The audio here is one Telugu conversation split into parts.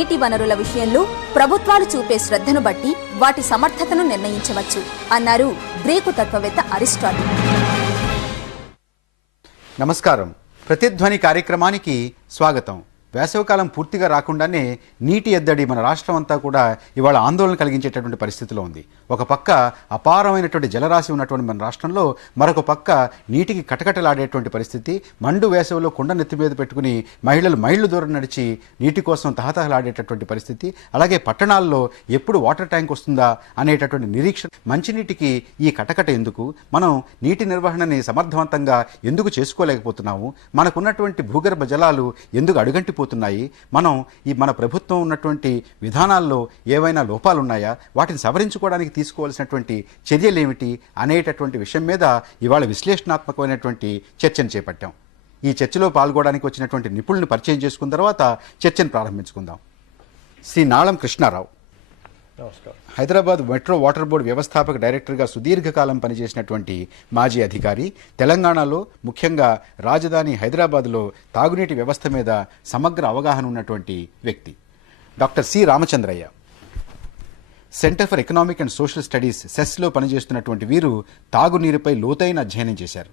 నీటి వనరుల విషయంలో ప్రభుత్వాలు చూపే శ్రద్ధను బట్టి వాటి సమర్థతను నిర్ణయించవచ్చు అన్నారు గ్రీకు తత్వవేత్త అరిస్టాటిల్. నమస్కారం. ప్రతిధ్వని కార్యక్రమానికి స్వాగతం. వేసవికాలం పూర్తిగా రాకుండానే నీటి ఎద్దడి మన రాష్ట్రం అంతా కూడా ఇవాళ ఆందోళన కలిగించేటటువంటి పరిస్థితిలో ఉంది. ఒక పక్క అపారమైనటువంటి జలరాశి ఉన్నటువంటి మన రాష్ట్రంలో మరొక పక్క నీటికి కటకటలాడేటువంటి పరిస్థితి. మండు వేసవిలో కుండ నెత్తి మీద పెట్టుకుని మహిళలు మైళ్ళు దూరం నడిచి నీటి కోసం తహతహలాడేటటువంటి పరిస్థితి. అలాగే పట్టణాల్లో ఎప్పుడు వాటర్ ట్యాంక్ వస్తుందా అనేటటువంటి నిరీక్షణ. మంచినీటికి ఈ కటకట ఎందుకు? మనం నీటి నిర్వహణని సమర్థవంతంగా ఎందుకు చేసుకోలేకపోతున్నాము? మనకున్నటువంటి భూగర్భ జలాలు ఎందుకు అడుగంటి పోతున్నాయి? మన ప్రభుత్వం ఉన్నటువంటి విధానాల్లో ఏవైనా లోపాలు ఉన్నాయా? వాటిని సవరించుకోవడానికి తీసుకోవాల్సినటువంటి చర్యలేమిటి అనేటటువంటి విషయం మీద ఇవాళ విశ్లేషణాత్మకమైనటువంటి చర్చను చేపట్టాం. ఈ చర్చలో పాల్గొనడానికి వచ్చినటువంటి నిపుణులను పరిచయం చేసుకున్న తర్వాత చర్చను ప్రారంభించుకుందాం. Shri Nalam Krishnarao, Hyderabad metro water board వ్యవస్థాపక డైరెక్టర్గా సుదీర్ఘకాలం పనిచేసినటువంటి మాజీ అధికారి, తెలంగాణలో ముఖ్యంగా రాజధాని హైదరాబాద్లో తాగునీటి వ్యవస్థ మీద సమగ్ర అవగాహన ఉన్నటువంటి వ్యక్తి. Doctor C Ramachandraiah, centre for economic and social studies సెస్లో పనిచేస్తున్నటువంటి వీరు తాగునీరుపై లోతైన అధ్యయనం చేశారు.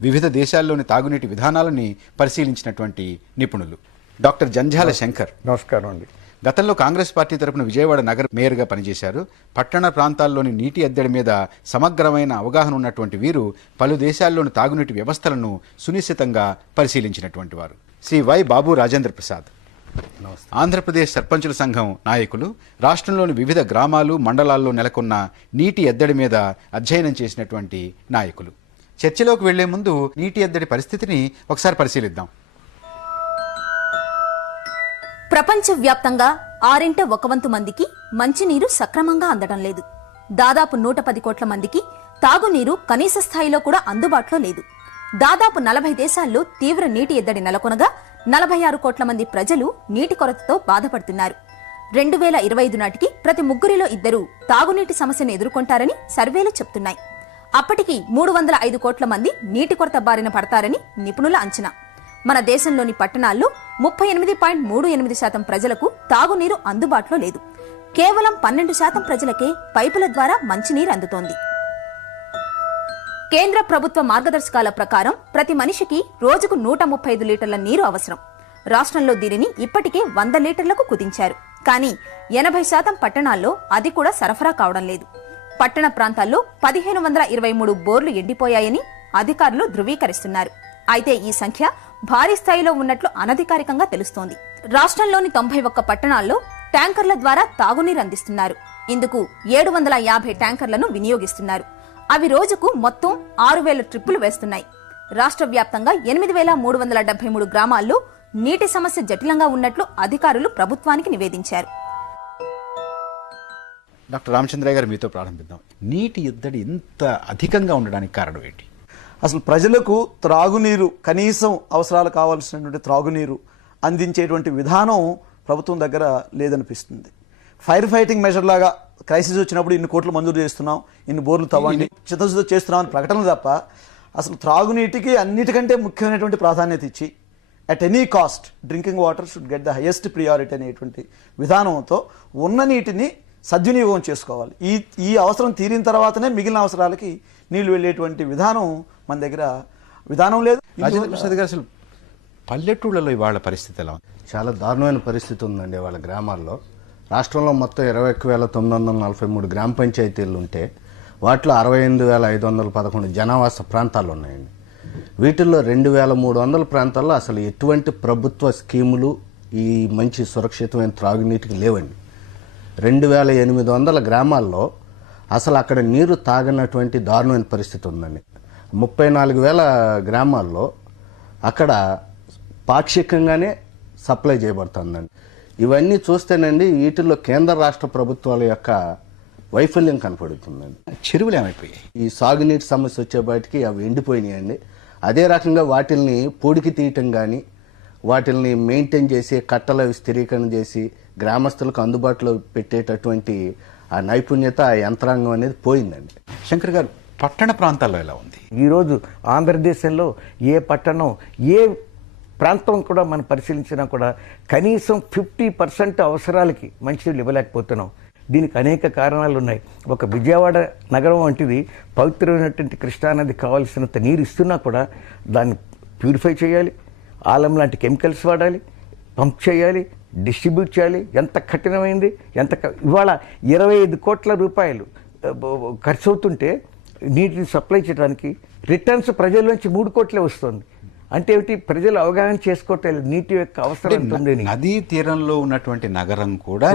వివిధ దేశాల్లోని తాగునీటి విధానాలని పరిశీలించినటువంటి నిపుణులు. డాక్టర్ జంజాల శంకర్, నమస్కారం అండి. గతంలో కాంగ్రెస్ పార్టీ తరపున విజయవాడ నగర మేయర్గా పనిచేశారు. పట్టణ ప్రాంతాల్లోని నీటి ఎద్దడి మీద సమగ్రమైన అవగాహన ఉన్నటువంటి వీరు పలు దేశాల్లోని తాగునీటి వ్యవస్థలను సునిశ్చితంగా పరిశీలించినటువంటి వారు. శ్రీ వై బాబు రాజేంద్ర ప్రసాద్, ఆంధ్రప్రదేశ్ సర్పంచుల సంఘం నాయకులు, రాష్ట్రంలోని వివిధ గ్రామాలు మండలాల్లో నెలకొన్న నీటి ఎద్దడి మీద అధ్యయనం చేసినటువంటి నాయకులు. చర్చలోకి వెళ్లే ముందు నీటి ఎద్దడి పరిస్థితిని ఒకసారి పరిశీలిద్దాం. ప్రపంచవ్యాప్తంగా 1/6 మందికి మంచినీరు సక్రమంగా అందడం లేదు. దాదాపు 110 కోట్ల మందికి తాగునీరు కనీస స్థాయిలో కూడా అందుబాటులో లేదు. దాదాపు 40 దేశాల్లో తీవ్ర నీటి ఎద్దడి నెలకొనగా 46 కోట్ల మంది ప్రజలు నీటి కొరతతో బాధపడుతున్నారు. 2025 నాటికి ప్రతి ముగ్గురిలో 2 తాగునీటి సమస్యను ఎదుర్కొంటారని సర్వేలు చెప్తున్నాయి. అప్పటికి 305 కోట్ల మంది నీటి కొరత బారిన పడతారని నిపుణుల అంచనా. మన దేశంలోని పట్టణాల్లో 38.38% ప్రజలకు తాగునీరు అందుబాటులో లేదు. కేవలం 12% ప్రజలకే పైపుల ద్వారా మంచినీరు అందుతోంది. కేంద్ర ప్రభుత్వ మార్గదర్శకాల ప్రకారం ప్రతి మనిషికి రోజుకు 135 లీటర్ల నీరు అవసరం. రాష్ట్రంలో దీనిని ఇప్పటికే 100 లీటర్లకు కుదించారు. కానీ 80% పట్టణాల్లో అది కూడా సరఫరా కావడం లేదు. పట్టణ ప్రాంతాల్లో 1523 బోర్లు ఎండిపోయాయని అధికారులు ధృవీకరిస్తున్నారు. అయితే ఈ సంఖ్య భారీ స్థాయిలో ఉన్నట్లు అనధికారికంగా తెలుస్తోంది. రాష్ట్రంలోని 91 పట్టణాల్లో ట్యాంకర్ల ద్వారా తాగునీరు అందిస్తున్నారు. ఇందుకు 750 ట్యాంకర్లను వినియోగిస్తున్నారు. అవి రోజుకు మొత్తం 6000 ట్రిప్పులు వేస్తున్నాయి. రాష్ట్ర వ్యాప్తంగా 8373 గ్రామాల్లో నీటి సమస్య జటిలంగా ఉన్నట్లు అధికారులు ప్రభుత్వానికి నివేదించారు. డాక్టర్ రామచంద్రయ్య గారు, మీతో ప్రారంభిద్దాం. నీటి ఎద్దడి ఇంత అధికంగా ఉండడానికి కారణం ఏంటి? అసలు ప్రజలకు త్రాగునీరు, కనీసం అవసరాలు కావాల్సినటువంటి త్రాగునీరు అందించేటువంటి విధానం ప్రభుత్వం దగ్గర లేదనిపిస్తుంది. ఫైర్ ఫైటింగ్ మెజర్ లాగా క్రైసిస్ వచ్చినప్పుడు ఇన్ని కోట్లు మంజూరు చేస్తున్నాం, ఇన్ని బోర్లు తవ్వండి, చిత్తశుద్ధి చేస్తున్నాం అని ప్రకటనలు తప్ప అసలు త్రాగునీటికి అన్నిటికంటే ముఖ్యమైనటువంటి ప్రాధాన్యత ఇచ్చి at any cost drinking water should get the highest priority అనేటువంటి విధానంతో ఉన్న నీటిని సద్వినియోగం చేసుకోవాలి. ఈ అవసరం తీరిన తర్వాతనే మిగిలిన అవసరాలకి నీళ్లు వెళ్ళేటువంటి విధానం మన దగ్గర విధానం లేదు. రాజేంద్ర ప్రసాద్ గారు, అసలు పల్లెటూళ్ళలో ఇవాళ పరిస్థితి ఎలా ఉంది? చాలా దారుణమైన పరిస్థితి ఉందండి వాళ్ళ గ్రామాల్లో. రాష్ట్రంలో మొత్తం 21,943 గ్రామ పంచాయతీలు ఉంటే వాటిలో 68,511 జనావాస ప్రాంతాలు ఉన్నాయండి. వీటిల్లో 2,300 ప్రాంతాల్లో అసలు ఎటువంటి ప్రభుత్వ స్కీములు ఈ మంచి సురక్షితమైన త్రాగునీటికి లేవండి. 2,800 గ్రామాల్లో అసలు అక్కడ నీరు తాగనటువంటి దారుణమైన పరిస్థితి ఉందండి. 34,000 గ్రామాల్లో అక్కడ పాక్షికంగానే సప్లై చేయబడుతుందండి. ఇవన్నీ చూస్తేనండి వీటిల్లో కేంద్ర రాష్ట్ర ప్రభుత్వాల యొక్క వైఫల్యం కనపడుతుందండి. చెరువులు ఏమైపోయాయి? ఈ సాగునీటి సమస్య వచ్చేపాటికి అవి ఎండిపోయినాయండి. అదే రకంగా వాటిల్ని పూడికి తీయటం కానీ, వాటిల్ని మెయింటైన్ చేసి కట్టలు స్థిరీకరణ చేసి గ్రామస్తులకు అందుబాటులో పెట్టేటటువంటి ఆ నైపుణ్యత, ఆ యంత్రాంగం అనేది పోయిందండి. శంకర్ గారు, పట్టణ ప్రాంతాల్లో ఎలా ఉంది? ఈరోజు ఆంధ్రదేశంలో ఏ పట్టణం, ఏ ప్రాంతం కూడా మనం పరిశీలించినా కూడా కనీసం 50% అవసరాలకి మంచినీళ్ళు ఇవ్వలేకపోతున్నాం. దీనికి అనేక కారణాలు ఉన్నాయి. ఒక విజయవాడ నగరం వంటిది పవిత్రమైనటువంటి కృష్ణానది కావాల్సినంత నీరు ఇస్తున్నా కూడా దాన్ని ప్యూరిఫై చేయాలి, ఆలం లాంటి కెమికల్స్ వాడాలి, పంప్ చేయాలి, డిస్ట్రిబ్యూట్ చేయాలి. ఎంత కఠినమైంది, ఇవాళ 25 కోట్ల రూపాయలు ఖర్చు అవుతుంటే నీటిని సప్లై చేయడానికి రిటర్న్స్ ప్రజల నుంచి 3 కోట్లే వస్తుంది. అంటే ఏమిటి, ప్రజలు అవగాహన చేసుకోవటం నీటి యొక్క అవసరం ఎంత ఉంది. నదీ తీరంలో ఉన్నటువంటి నగరం కూడా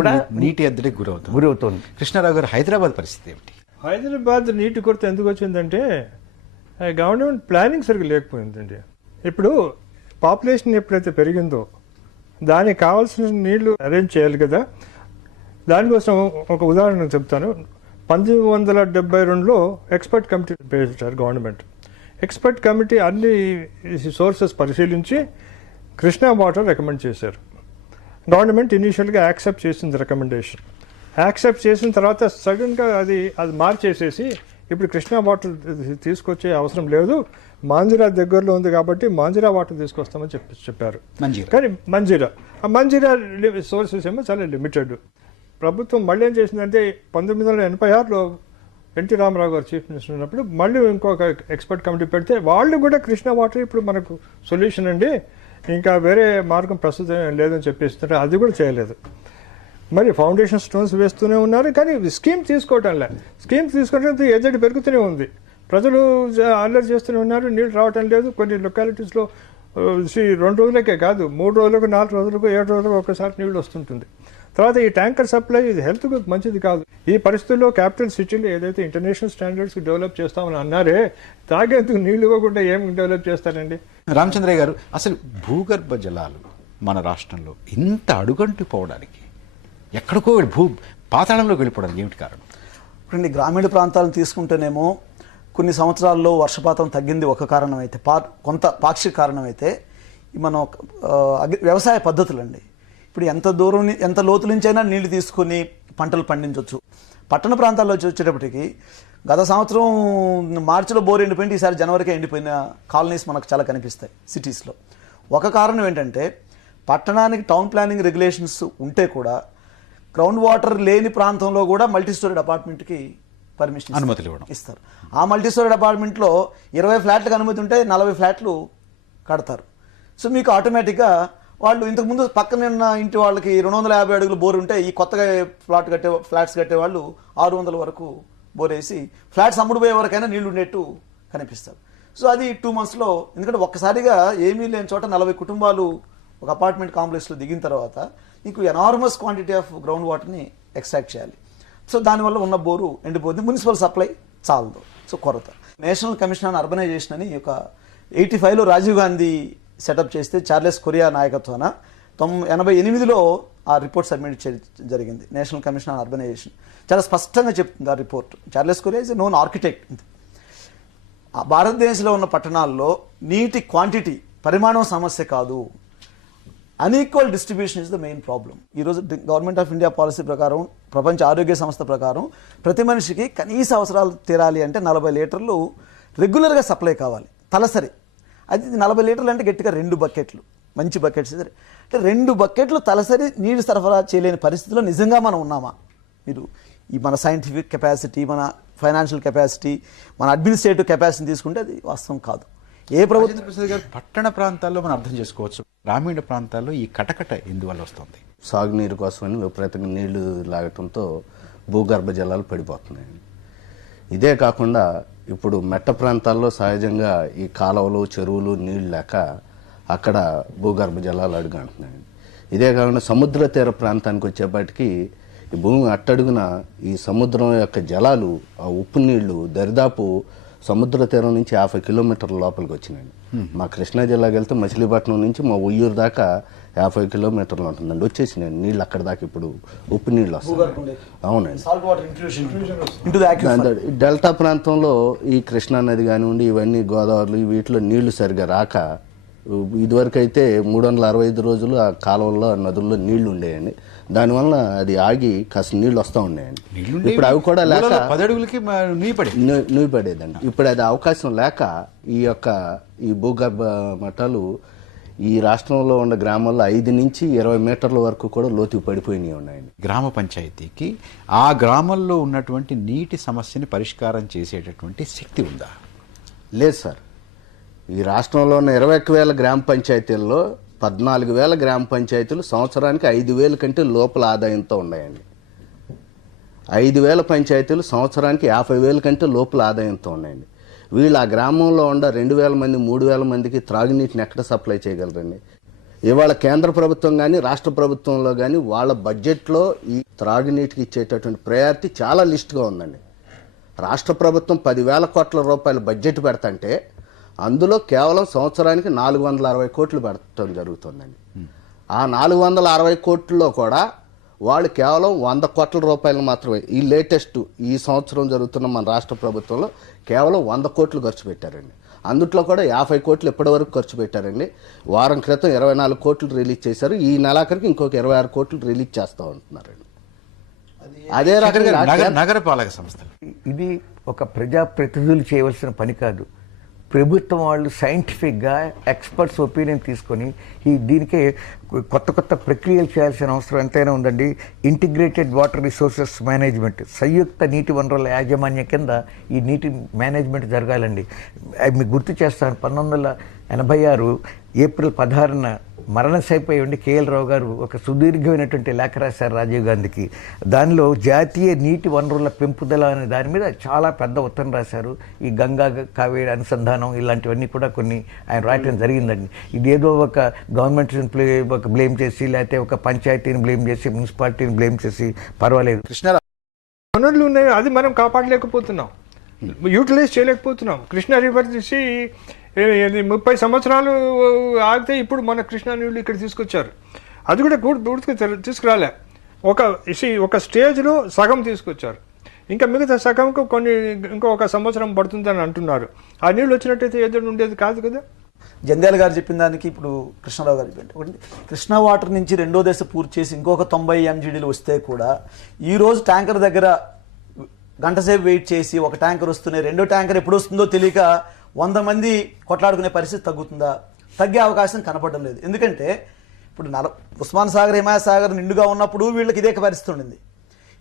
నీటి ఎద్దడికి గురవుతుంది. కృష్ణారావు గారు, హైదరాబాద్ పరిస్థితి ఏమిటి? హైదరాబాద్ నీటి కొరత ఎందుకు వచ్చిందంటే గవర్నమెంట్ ప్లానింగ్ సరిగ్గా లేకపోయిందండి. ఇప్పుడు పాపులేషన్ ఎప్పుడైతే పెరిగిందో దానికి కావాల్సిన నీళ్లు అరేంజ్ చేయాలి కదా. దానికోసం ఒక ఉదాహరణ చెప్తాను. 1972లో ఎక్స్పర్ట్ కమిటీ వేశారు గవర్నమెంట్. ఎక్స్పర్ట్ కమిటీ అన్ని సోర్సెస్ పరిశీలించి కృష్ణా వాటర్ రికమెండ్ చేశారు. గవర్నమెంట్ ఇనీషియల్గా యాక్సెప్ట్ చేసింది రికమెండేషన్. యాక్సెప్ట్ చేసిన తర్వాత సడన్గా అది మార్చేసేసి ఇప్పుడు కృష్ణా వాటర్ తీసుకొచ్చే అవసరం లేదు, మాంజిరా దగ్గరలో ఉంది కాబట్టి మాంజిరా వాటర్ తీసుకొస్తామని చెప్పారు. కానీ మంజీరా సోర్సెస్ ఏమో చాలా లిమిటెడ్. ప్రభుత్వం మళ్ళీ ఏం చేసిందంటే 1986లో ఎన్టీ రామారావు గారు చీఫ్ మినిస్టర్ ఉన్నప్పుడు మళ్ళీ ఇంకొక ఎక్స్పర్ట్ కమిటీ పెడితే వాళ్ళు కూడా కృష్ణా వాటర్ ఇప్పుడు మనకు సొల్యూషన్ అండి, ఇంకా వేరే మార్గం ప్రస్తుతం లేదని చెప్పేస్తున్నారు. అది కూడా చేయలేదు. మరి ఫౌండేషన్ స్టోన్స్ వేస్తూనే ఉన్నారు, కానీ స్కీమ్ తీసుకోవటంలే. స్కీమ్ తీసుకోవడంతో ఎజెడ్ పెరుగుతూనే ఉంది. ప్రజలు అల్లరి చేస్తూనే ఉన్నారు, నీళ్ళు రావటం లేదు. కొన్ని లొకాలిటీస్లో 2 రోజులకే కాదు, 3 రోజులకు, 4 రోజులకు, 7 రోజులకు ఒకసారి నీళ్ళు వస్తుంటుంది. తర్వాత ఈ ట్యాంకర్ సప్లై ఇది హెల్త్కు మంచిది కాదు. ఈ పరిస్థితుల్లో క్యాపిటల్ సిటీలో ఏదైతే ఇంటర్నేషనల్ స్టాండర్డ్స్ డెవలప్ చేస్తామని అన్నారే, తాగేందుకు నీళ్ళు ఇవ్వకుండా ఏం డెవలప్ చేస్తారండి? రామచంద్రయ్య గారు, అసలు భూగర్భ జలాలు మన రాష్ట్రంలో ఇంత అడుగంటిపోవడానికి, ఎక్కడికో పాతాళంలోకి వెళ్ళిపోవడానికి ఏమిటి కారణం? ఇప్పుడు గ్రామీణ ప్రాంతాలను తీసుకుంటేనేమో కొన్ని సంవత్సరాల్లో వర్షపాతం తగ్గింది ఒక కారణం అయితే, కొంత పాక్షిక కారణం అయితే మనం వ్యవసాయ పద్ధతులండి. ఇప్పుడు ఎంత లోతు నుంచైనా నీళ్లు తీసుకుని పంటలు పండించవచ్చు. పట్టణ ప్రాంతాల్లో వచ్చేటప్పటికి గత సంవత్సరం మార్చిలో బోర్ ఎండిపోయింది, ఈసారి జనవరికే ఎండిపోయిన కాలనీస్ మనకు చాలా కనిపిస్తాయి సిటీస్లో. ఒక కారణం ఏంటంటే పట్టణానికి టౌన్ ప్లానింగ్ రెగ్యులేషన్స్ ఉంటే కూడా గ్రౌండ్ వాటర్ లేని ప్రాంతంలో కూడా మల్టీ స్టోరీడ్ అపార్ట్మెంట్కి పర్మిషన్ అనుమతులు ఇవ్వడం ఇస్తారు. ఆ మల్టీ స్టోరీడ్ అపార్ట్మెంట్లో 20 ఫ్లాట్లకు అనుమతి ఉంటే 40 ఫ్లాట్లు కడతారు. సో మీకు ఆటోమేటిక్గా వాళ్ళు ఇంతకుముందు పక్కన ఉన్న ఇంటి వాళ్ళకి 250 అడుగులు బోర్ ఉంటే ఈ కొత్తగా ఫ్లాట్స్ కట్టే వాళ్ళు 600 వరకు బోర్ వేసి ఫ్లాట్స్ అమ్ముడుపోయే వరకైనా నీళ్లు ఉండేట్టు కనిపిస్తారు. సో అది 2 మంత్స్లో, ఎందుకంటే ఒక్కసారిగా ఏమీ లేని చోట 40 కుటుంబాలు ఒక అపార్ట్మెంట్ కాంప్లెక్స్లో దిగిన తర్వాత నీకు ఎనార్మస్ క్వాంటిటీ ఆఫ్ గ్రౌండ్ వాటర్ని ఎక్స్ట్రాక్ట్ చేయాలి. సో దానివల్ల ఉన్న బోరు ఎండిపోతుంది, మున్సిపల్ సప్లై చాలదు. సో కొరత. నేషనల్ కమిషన్ ఆన్ అర్బనైజేషన్ అని ఒక 85లో రాజీవ్ గాంధీ సెటప్ చేస్తే చార్లెస్ కొరియా నాయకత్వాన 88లో ఆ రిపోర్ట్ సబ్మిట్ జరిగింది. నేషనల్ కమిషన్ ఆన్ అర్బనైజేషన్ చాలా స్పష్టంగా చెప్తుంది ఆ report. Charles Korea is a known architect. భారతదేశంలో ఉన్న పట్టణాల్లో నీటి క్వాంటిటీ, పరిమాణం సమస్య కాదు, unequal distribution is the main problem. ఈరోజు గవర్నమెంట్ ఆఫ్ ఇండియా పాలసీ ప్రకారం, ప్రపంచ ఆరోగ్య సంస్థ ప్రకారం ప్రతి మనిషికి కనీస అవసరాలు తీరాలి అంటే 40 లీటర్లు రెగ్యులర్గా సప్లై కావాలి తలసరి. అది 40 లీటర్లు అంటే గట్టిగా 2 బకెట్లు, మంచి బకెట్స్. అంటే 2 బకెట్లు తలసరి నీరు సరఫరా చేయలేని పరిస్థితిలో నిజంగా మనం ఉన్నామా? మీరు మన సైంటిఫిక్ కెపాసిటీ, మన ఫైనాన్షియల్ కెపాసిటీ, మన అడ్మినిస్ట్రేటివ్ కెపాసిటీ తీసుకుంటే అది వాస్తవం కాదు. ఏ ప్రభుత్వం ప్రసాద్ గారు, పట్టణ ప్రాంతాల్లో మనం అర్థం చేసుకోవచ్చు, గ్రామీణ ప్రాంతాల్లో ఈ కటకట ఎందువల్ల వస్తుంది? సాగునీరు కోసమని విపరీతంగా నీళ్లు లాగటంతో భూగర్భ జలాలు పడిపోతున్నాయి. ఇదే కాకుండా ఇప్పుడు మెట్ట ప్రాంతాల్లో సహజంగా ఈ కాలువలు, చెరువులు నీళ్ళు లేక అక్కడ భూగర్భ జలాలు అడుగంటున్నాయి. ఇదే కాకుండా సముద్ర తీర ప్రాంతానికి వచ్చేపాటికి ఈ భూమి అట్టడుగున ఈ సముద్రం యొక్క జలాలు, ఆ ఉప్పు నీళ్లు దరిదాపు సముద్ర తీరం నుంచి 50 కిలోమీటర్ల లోపలికి వచ్చినాయండి. మా కృష్ణా జిల్లాకి వెళ్తే మచిలీపట్నం నుంచి మా ఉయ్యూరు దాకా 50 కిలోమీటర్లు ఉంటుందండి. వచ్చేసినాయి నీళ్ళు అక్కడ దాకా. ఇప్పుడు ఉప్పు నీళ్ళు వస్తాయి. అవునండి. డెల్టా ప్రాంతంలో ఈ కృష్ణా నది కానివ్వండి, ఇవన్నీ గోదావరిలు, వీటిలో నీళ్లు సరిగా రాక ఇదివరకు అయితే 365 రోజులు ఆ కాలువల్లో, నదుల్లో నీళ్లు ఉండేయండి. దానివల్ల అది ఆగి కాస్త నీళ్ళు వస్తూ ఉండేయండి. ఇప్పుడు అవి కూడా లేక 10 అడుగులకి నూయి పడేదండి. ఇప్పుడు అది అవకాశం లేక ఈ భూగర్భ మట్టాలు ఈ రాష్ట్రంలో ఉన్న గ్రామాల్లో 5 నుంచి 20 మీటర్ల వరకు కూడా లోతుకు పడిపోయినాయి ఉన్నాయండి. గ్రామ పంచాయతీకి ఆ గ్రామంలో ఉన్నటువంటి నీటి సమస్యని పరిష్కారం చేసేటటువంటి శక్తి ఉందా? లేదు సార్. ఈ రాష్ట్రంలో ఉన్న 21,000 గ్రామ పంచాయతీల్లో 14,000 గ్రామ పంచాయతీలు సంవత్సరానికి 5,000 కంటే లోపల ఆదాయంతో ఉన్నాయండి. 5,000 పంచాయతీలు సంవత్సరానికి 50,000 కంటే లోపల ఆదాయంతో ఉన్నాయండి. వీళ్ళు ఆ గ్రామంలో ఉన్న 2,000 మంది 3,000 మందికి త్రాగునీటిని ఎక్కడ సప్లై చేయగలరండి? ఇవాళ కేంద్ర ప్రభుత్వం కానీ రాష్ట్ర ప్రభుత్వంలో కానీ వాళ్ళ బడ్జెట్లో ఈ త్రాగునీటికి ఇచ్చేటటువంటి ప్రయారిటీ చాలా లిస్ట్గా ఉందండి. రాష్ట్ర ప్రభుత్వం 10,000 కోట్ల రూపాయల బడ్జెట్ పెడతంటే అందులో కేవలం సంవత్సరానికి 460 కోట్లు పెట్టడం జరుగుతుందండి. ఆ 460 కోట్లలో కూడా వాళ్ళు కేవలం 100 కోట్ల రూపాయలు మాత్రమే ఈ లేటెస్ట్ ఈ సంవత్సరం జరుగుతున్న మన రాష్ట్ర ప్రభుత్వంలో కేవలం 100 కోట్లు ఖర్చు పెట్టారండి. అందుట్లో కూడా 50 కోట్లు ఇప్పటివరకు ఖర్చు పెట్టారండి. వారం క్రితం 24 కోట్లు రిలీజ్ చేశారు. ఈ నెలాఖరికి ఇంకొక 26 కోట్లు రిలీజ్ చేస్తూ ఉంటున్నారండి. అదే రకంగా నగరపాలక సంస్థలు ఇది ఒక ప్రజాప్రతినిధులు చేయవలసిన పని కాదు. ప్రభుత్వం వాళ్ళు సైంటిఫిక్గా ఎక్స్పర్ట్స్ ఒపీనియన్ తీసుకొని దీనికే కొత్త కొత్త ప్రక్రియలు చేయాల్సిన అవసరం ఎంతైనా ఉందండి. ఇంటిగ్రేటెడ్ వాటర్ రిసోర్సెస్ మేనేజ్మెంట్, సంయుక్త నీటి వనరుల యాజమాన్యం కింద ఈ నీటి మేనేజ్మెంట్ జరగాలండి. మీకు గుర్తు చేస్తాను, 1986 ఏప్రిల్ 16న మరణశైపోయి కేఎల్ రావు గారు ఒక సుదీర్ఘమైనటువంటి లేఖ రాశారు రాజీవ్ గాంధీకి. దానిలో జాతీయ నీటి వనరుల పెంపుదల అనే దాని మీద చాలా పెద్ద ఉత్తరం రాశారు. ఈ గంగా కావేరి అనుసంధానం ఇలాంటివన్నీ కూడా కొన్ని ఆయన రాయటం జరిగిందండి. ఇదేదో ఒక గవర్నమెంట్ని బ్లేమ్ చేసి లేకపోతే ఒక పంచాయతీని బ్లేమ్ చేసి మున్సిపాలిటీని బ్లేమ్ చేసి పర్వాలేదు. కృష్ణారావు, వనరులు ఉన్నాయి, అది మనం కాపాడలేకపోతున్నాం, యూటిలైజ్ చేయలేకపోతున్నాం. కృష్ణా రివర్ తీసి 30 సంవత్సరాలు ఆగితే ఇప్పుడు మన కృష్ణా నీళ్ళు ఇక్కడ తీసుకొచ్చారు. అది కూడా పూర్తిగా తీసుకురాలే. ఒక స్టేజ్లో సగం తీసుకొచ్చారు, ఇంకా మిగతా సగంకు ఇంకొక సంవత్సరం పడుతుందని అంటున్నారు. ఆ నీళ్ళు వచ్చినట్టయితే ఏదో ఉండేది కాదు కదా. జంధ్యాల గారు చెప్పిన దానికి ఇప్పుడు కృష్ణారావు గారు చెప్పండి. కృష్ణా వాటర్ నుంచి 2వ దశ పూర్తి చేసి ఇంకొక 90 MGDలు వస్తే కూడా ఈరోజు ట్యాంకర్ దగ్గర గంట సేపు వెయిట్ చేసి ఒక ట్యాంకర్ వస్తున్నాయి, 2వ ట్యాంకర్ ఎప్పుడు వస్తుందో తెలియక 100 మంది కొట్లాడుకునే పరిస్థితి తగ్గుతుందా? తగ్గే అవకాశం కనపడడం లేదు. ఎందుకంటే ఇప్పుడు ఉస్మాన్ సాగర్, హిమాయత్ సాగర్ నిండుగా ఉన్నప్పుడు వీళ్ళకి ఇదే పరిస్థితి ఉండింది.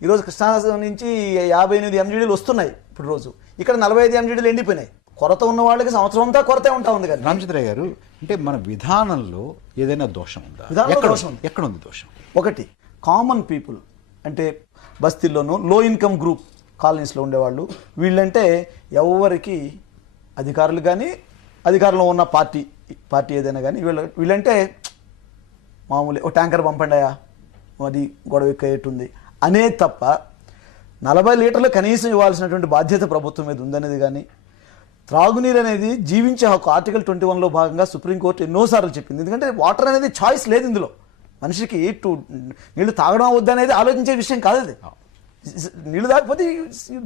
ఈరోజు కృష్ణా నుంచి 58 MGDలు వస్తున్నాయి ఇప్పుడు రోజు, ఇక్కడ 45 MGDలు ఎండిపోయినాయి. కొరత ఉన్న వాళ్ళకి సంవత్సరం అంతా కొరతే ఉంటా ఉంది కదా. రామచంద్రయ్య గారు, అంటే మన విధానంలో ఏదైనా దోషం ఉందా? ఎక్కడ ఉంది దోషం? ఒకటి, కామన్ పీపుల్ అంటే బస్తీల్లోనూ లో ఇన్కమ్ గ్రూప్ కాలనీస్లో ఉండేవాళ్ళు, వీళ్ళంటే ఎవరికి అధికారులు కానీ అధికారంలో ఉన్న పార్టీ ఏదైనా కానీ వీళ్ళంటే మామూలు ఒక ట్యాంకర్ పంపండియా, అది గొడవ ఎక్కేటుంది అనే తప్ప 40 లీటర్లు కనీసం ఇవ్వాల్సినటువంటి బాధ్యత ప్రభుత్వం మీద ఉందనేది కానీ, త్రాగునీరు అనేది జీవించే హక్కు ఆర్టికల్ 21లో భాగంగా సుప్రీంకోర్టు ఎన్నోసార్లు చెప్పింది. ఎందుకంటే వాటర్ అనేది చాయిస్ లేదు ఇందులో. మనిషికి నీళ్లు తాగడం వద్దనేది ఆలోచించే విషయం కాదు. అది నీళ్లు తాగకపోతే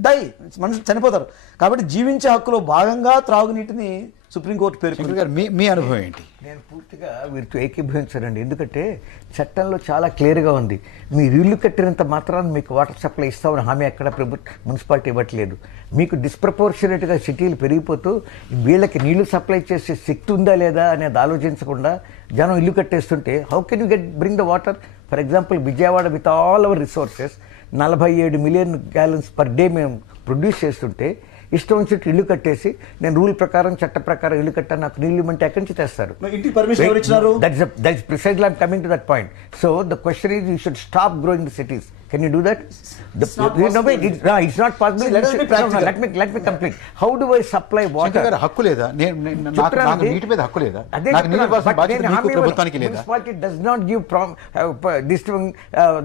డై, మనుషులు చనిపోతారు. కాబట్టి జీవించే హక్కులో భాగంగా త్రాగునీటిని సుప్రీంకోర్టు పేర్కొంది. మీ అనుభవం ఏంటి? నేను పూర్తిగా వీరితో ఏకీభవించానండి. ఎందుకంటే చట్టంలో చాలా క్లియర్గా ఉంది, మీరు ఇల్లు కట్టినంత మాత్రాన్ని మీకు వాటర్ సప్లై ఇస్తామని హామీ ఎక్కడ మున్సిపాలిటీ ఇవ్వట్లేదు. మీకు డిస్ప్రపోర్షనేట్గా సిటీలు పెరిగిపోతూ వీళ్ళకి నీళ్లు సప్లై చేసే శక్తి ఉందా లేదా అనేది ఆలోచించకుండా జనం ఇల్లు కట్టేస్తుంటే how can you bring the water? For example Vijayawada with all our resources 47 million gallons per day మేము ప్రొడ్యూస్ చేస్తుంటే ఇష్టం వచ్చినట్టు ఇల్లు కట్టేసి నేను రూల్ ప్రకారం చట్ట ప్రకారం ఇల్లు కట్టాను, నాకు నీళ్ళు ఇమ్మంటే ఎక్కడి నుంచి తెస్తారు? That's precisely I'm coming to that point. So the question is, you should stop growing the cities. Can you do that? It's not possible. Let me complete. How do I supply water? హక్కు లేదా? నాకు నీటి మీద హక్కు లేదా? నాకు నీటి ఇవ్వాల్సిన బాధ్యత మీకు ప్రభుత్వానికి లేదా? Municipality does not give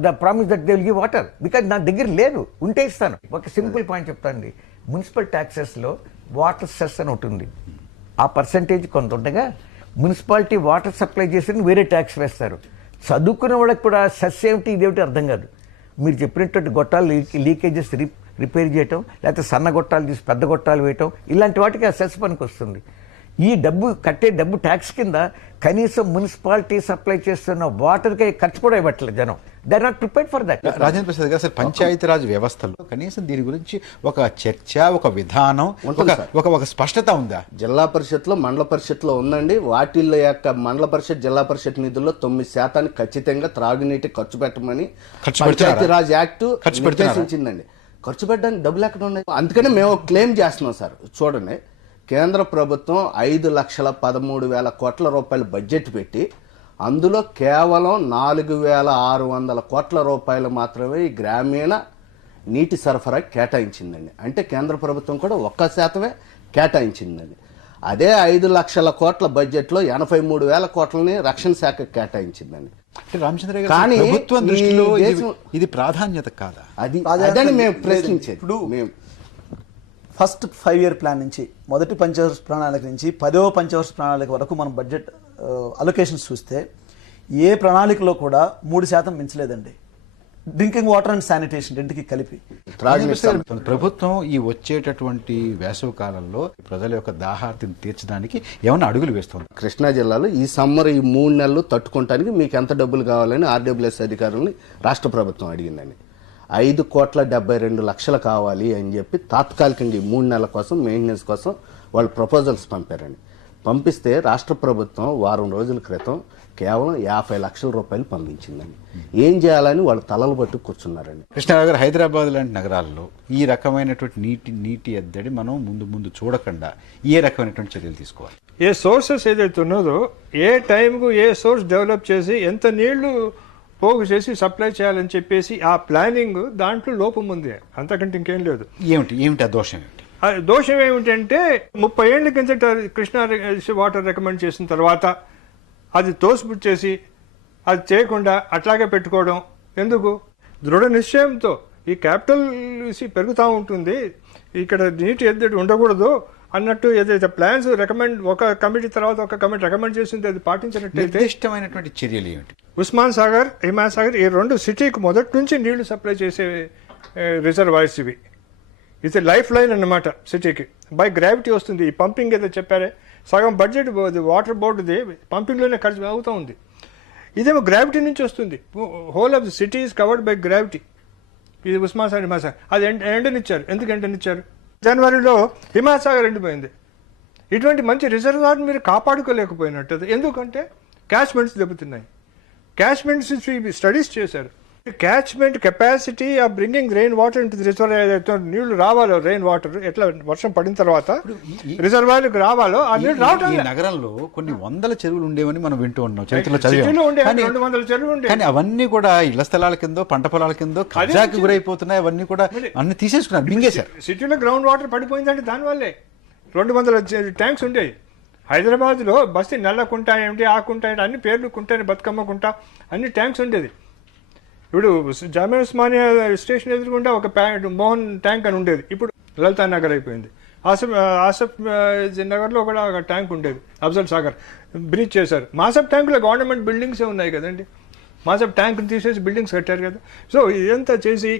the promise that they will give water because నా దగ్గర లేదు, ఉంటే ఇస్తాను. ఒక సింపుల్ పాయింట్ చెప్తానండి. మున్సిపల్ ట్యాక్సెస్లో వాటర్ సెస్ అని ఉంటుంది, ఆ పర్సంటేజ్ కొంత ఉండగా మున్సిపాలిటీ వాటర్ సప్లై చేసి వేరే ట్యాక్స్ వేస్తారు. చదువుకునే వాళ్ళకి కూడా సెస్ ఏమిటి ఇదేమిటి అర్థం కాదు. మీరు చెప్పినటువంటి గొట్టాలు లీకేజెస్ రిపేర్ చేయటం, లేకపోతే సన్న గొట్టాలు తీసి పెద్ద గొట్టాలు వేయటం, ఇలాంటి వాటికి ఆ సెస్ పనికి వస్తుంది. ఈ కట్టే డబ్బు ట్యాక్స్ కింద కనీసం మున్సిపాలిటీ సప్లై చేస్తున్న వాటర్కి ఖర్చు కూడా ఇవ్వట్లేదు జనం. They are not prepared for that. Rajendra Prasad గారు, అసలు పంచాయతీరాజ్ వ్యవస్థలో కనీసం దీని గురించి ఒక చర్చ, ఒక విధానం, ఒక స్పష్టత ఉందా? జిల్లా పరిషత్లో, మండల పరిషత్లో ఉందండి. వాటిల్లో యొక్క మండల పరిషత్, జిల్లా పరిషత్ నిధుల్లో 9% ఖచ్చితంగా త్రాగునీటి ఖర్చు పెట్టమని పంచాయతీరాజ్ యాక్ట్ నిర్దేశించిందండి. ఖర్చు పెట్టడానికి డబ్బులు ఎక్కడ ఉన్నాయి? అందుకని మేము క్లెయిమ్ చేస్తున్నాం సార్. చూడండి, కేంద్ర ప్రభుత్వం 5,13,000 కోట్ల రూపాయలు బడ్జెట్ పెట్టి అందులో కేవలం 4,600 కోట్ల రూపాయలు మాత్రమే ఈ గ్రామీణ నీటి సరఫరా కేటాయించిందండి. అంటే కేంద్ర ప్రభుత్వం కూడా 1% కేటాయించిందండి. అదే 5 లక్షల కోట్ల బడ్జెట్లో 83,000 కోట్లని రక్షణ శాఖకు కేటాయించిందండి. రామచంద్ర గారు, ప్రభుత్వం దృష్టిలో ఇది ప్రాధాన్యత కాదా? అదని మేము ప్రశ్నించేది. ఇప్పుడు ఫస్ట్ 5-year ప్లాన్ నుంచి, మొదటి పంచవర్ష ప్రణాళిక నుంచి 10వ పంచవర్ష ప్రణాళిక వరకు మనం బడ్జెట్ అలొకేషన్స్ చూస్తే ఏ ప్రణాళికలో కూడా 3% మించలేదండి. డ్రింకింగ్ వాటర్ అండ్ శానిటేషన్ రెండుకి కలిపి. ప్రభుత్వం ఈ వచ్చేటటువంటి వేసవి కాలంలో ప్రజల యొక్క దాహార్తిని తీర్చడానికి ఏమైనా అడుగులు వేస్తుంది? కృష్ణా జిల్లాలో ఈ సమ్మర్ ఈ 3 నెలలు తట్టుకోవడానికి మీకు ఎంత డబ్బులు కావాలని ఆర్డబ్ల్యూఎస్ అధికారులని రాష్ట్ర ప్రభుత్వం అడిగిందండి. 5,72,00,000 కావాలి అని చెప్పి తాత్కాలికంగా ఈ 3 నెలల కోసం మెయింటెనెన్స్ కోసం వాళ్ళు ప్రపోజల్స్ పంపారండి. పంపిస్తే రాష్ట్ర ప్రభుత్వం వారం రోజుల క్రితం కేవలం 50 లక్షల రూపాయలు పంపించిందండి. ఏం చేయాలని వాళ్ళు తలలు పట్టు కూర్చున్నారండి. కృష్ణారావు గారు, హైదరాబాద్ లాంటి నగరాల్లో ఈ రకమైనటువంటి నీటి ఎద్దడి మనం ముందు చూడకుండా ఏ రకమైనటువంటి చర్యలు తీసుకోవాలి? ఏ సోర్సెస్ ఏదైతే ఉన్నదో, ఏ టైంకు ఏ సోర్స్ డెవలప్ చేసి ఎంత నీళ్లు పోగు చేసి సప్లై చేయాలని చెప్పేసి ఆ ప్లానింగ్ దాంట్లో లోపం ఉంది. అంతకంటే ఇంకేం లేదు. ఏమిటి ఆ దోషం? దోషం ఏమిటంటే 30 ఏళ్ల కిందట కృష్ణా వాటర్ రికమెండ్ చేసిన తర్వాత అది తోసిపుచ్చేసి అది చేయకుండా అట్లాగే పెట్టుకోవడం ఎందుకు? దృఢ నిశ్చయంతో ఈ క్యాపిటల్ పెరుగుతూ ఉంటుంది, ఇక్కడ నీటి ఎద్దడి ఉండకూడదు అన్నట్టు ఏదైతే ప్లాన్స్ ఒక కమిటీ తర్వాత ఒక కమిటీ రికమెండ్ చేసింది అది పాటించినట్టయితే ఇష్టమైనటువంటి చర్యలు ఏమిటి? ఉస్మాన్ సాగర్, హిమాయత్ సాగర్ ఈ 2 సిటీకి మొదటి నుంచి నీళ్లు సప్లై చేసే రిజర్వాయర్స్ ఇవి. ఇది లైఫ్ లైన్ అన్నమాట సిటీకి. బై గ్రావిటీ వస్తుంది. ఈ పంపింగ్ ఏదో చెప్పారే, సగం బడ్జెట్ వాటర్ బోర్డుది పంపింగ్లోనే ఖర్చు అవుతూ ఉంది. ఇదేమో గ్రావిటీ నుంచి వస్తుంది. Whole of the city is covered by gravity. ఇది ఉస్మాన్ సాగర్, హిమాయత్ సాగర్. అది ఎండనిచ్చారు. ఎందుకు ఎండనిచ్చారు? జనవరిలో హిమాయత్ సాగర్ ఎండిపోయింది. ఇటువంటి మంచి రిజర్వాయర్ మీరు కాపాడుకోలేకపోయినట్టు. ఎందుకంటే క్యాచ్మెంట్స్ దెబ్బతున్నాయి. క్యాచ్మెంట్స్ స్టడీస్ చేశారు. Catchment capacity of bringing rain water ఇంటి రిజర్వాయర్ ఏదైతే నీళ్లు రావాలో, రెయిన్ వాటర్ ఎట్లా వర్షం పడిన తర్వాత రిజర్వాయర్కి రావాలో ఆ నీళ్లు రావటం. నగరంలో కొన్ని 100 చెరువులు ఉండేవని మనం వింటూ ఉన్నాం, చరిత్రలో సిటీలో ఉండే 200 చెరువులు ఉండే. కానీ అవన్నీ కూడా ఇళ్ల స్థలాల కింద, పంట పొలాల కింద కబ్జాకి గురైపోతున్నాయి. అవన్నీ కూడా అన్ని తీసేసుకున్నారు, మింగేశారు. సిటీలో గ్రౌండ్ వాటర్ పడిపోయిందంటే దానివల్లే 200 ట్యాంక్స్ ఉండేవి. హైదరాబాద్లో బస్తీ నల్లకుంట ఏమిటి, ఆకుంట ఏంటి, అన్ని పేర్లు కుంటాయి, బతుకమ్మ కుంట, అన్ని ట్యాంక్స్ ఉండేది. ఇప్పుడు జామియా ఉస్మానియా స్టేషన్ ఎదురుకుండా ఒక మోహన్ ట్యాంక్ అని ఉండేది. ఇప్పుడు లలితా నగర్ అయిపోయింది. ఆసఫ్ నగర్లో కూడా ఒక ట్యాంక్ ఉండేది. అఫ్జల్ సాగర్ బ్రిడ్జ్ చేశారు. మాసఫ్ ట్యాంకులో గవర్నమెంట్ బిల్డింగ్సే ఉన్నాయి కదండి. మాసఫ్ ట్యాంక్ని తీసేసి బిల్డింగ్స్ కట్టారు కదా. సో ఇదంతా చేసి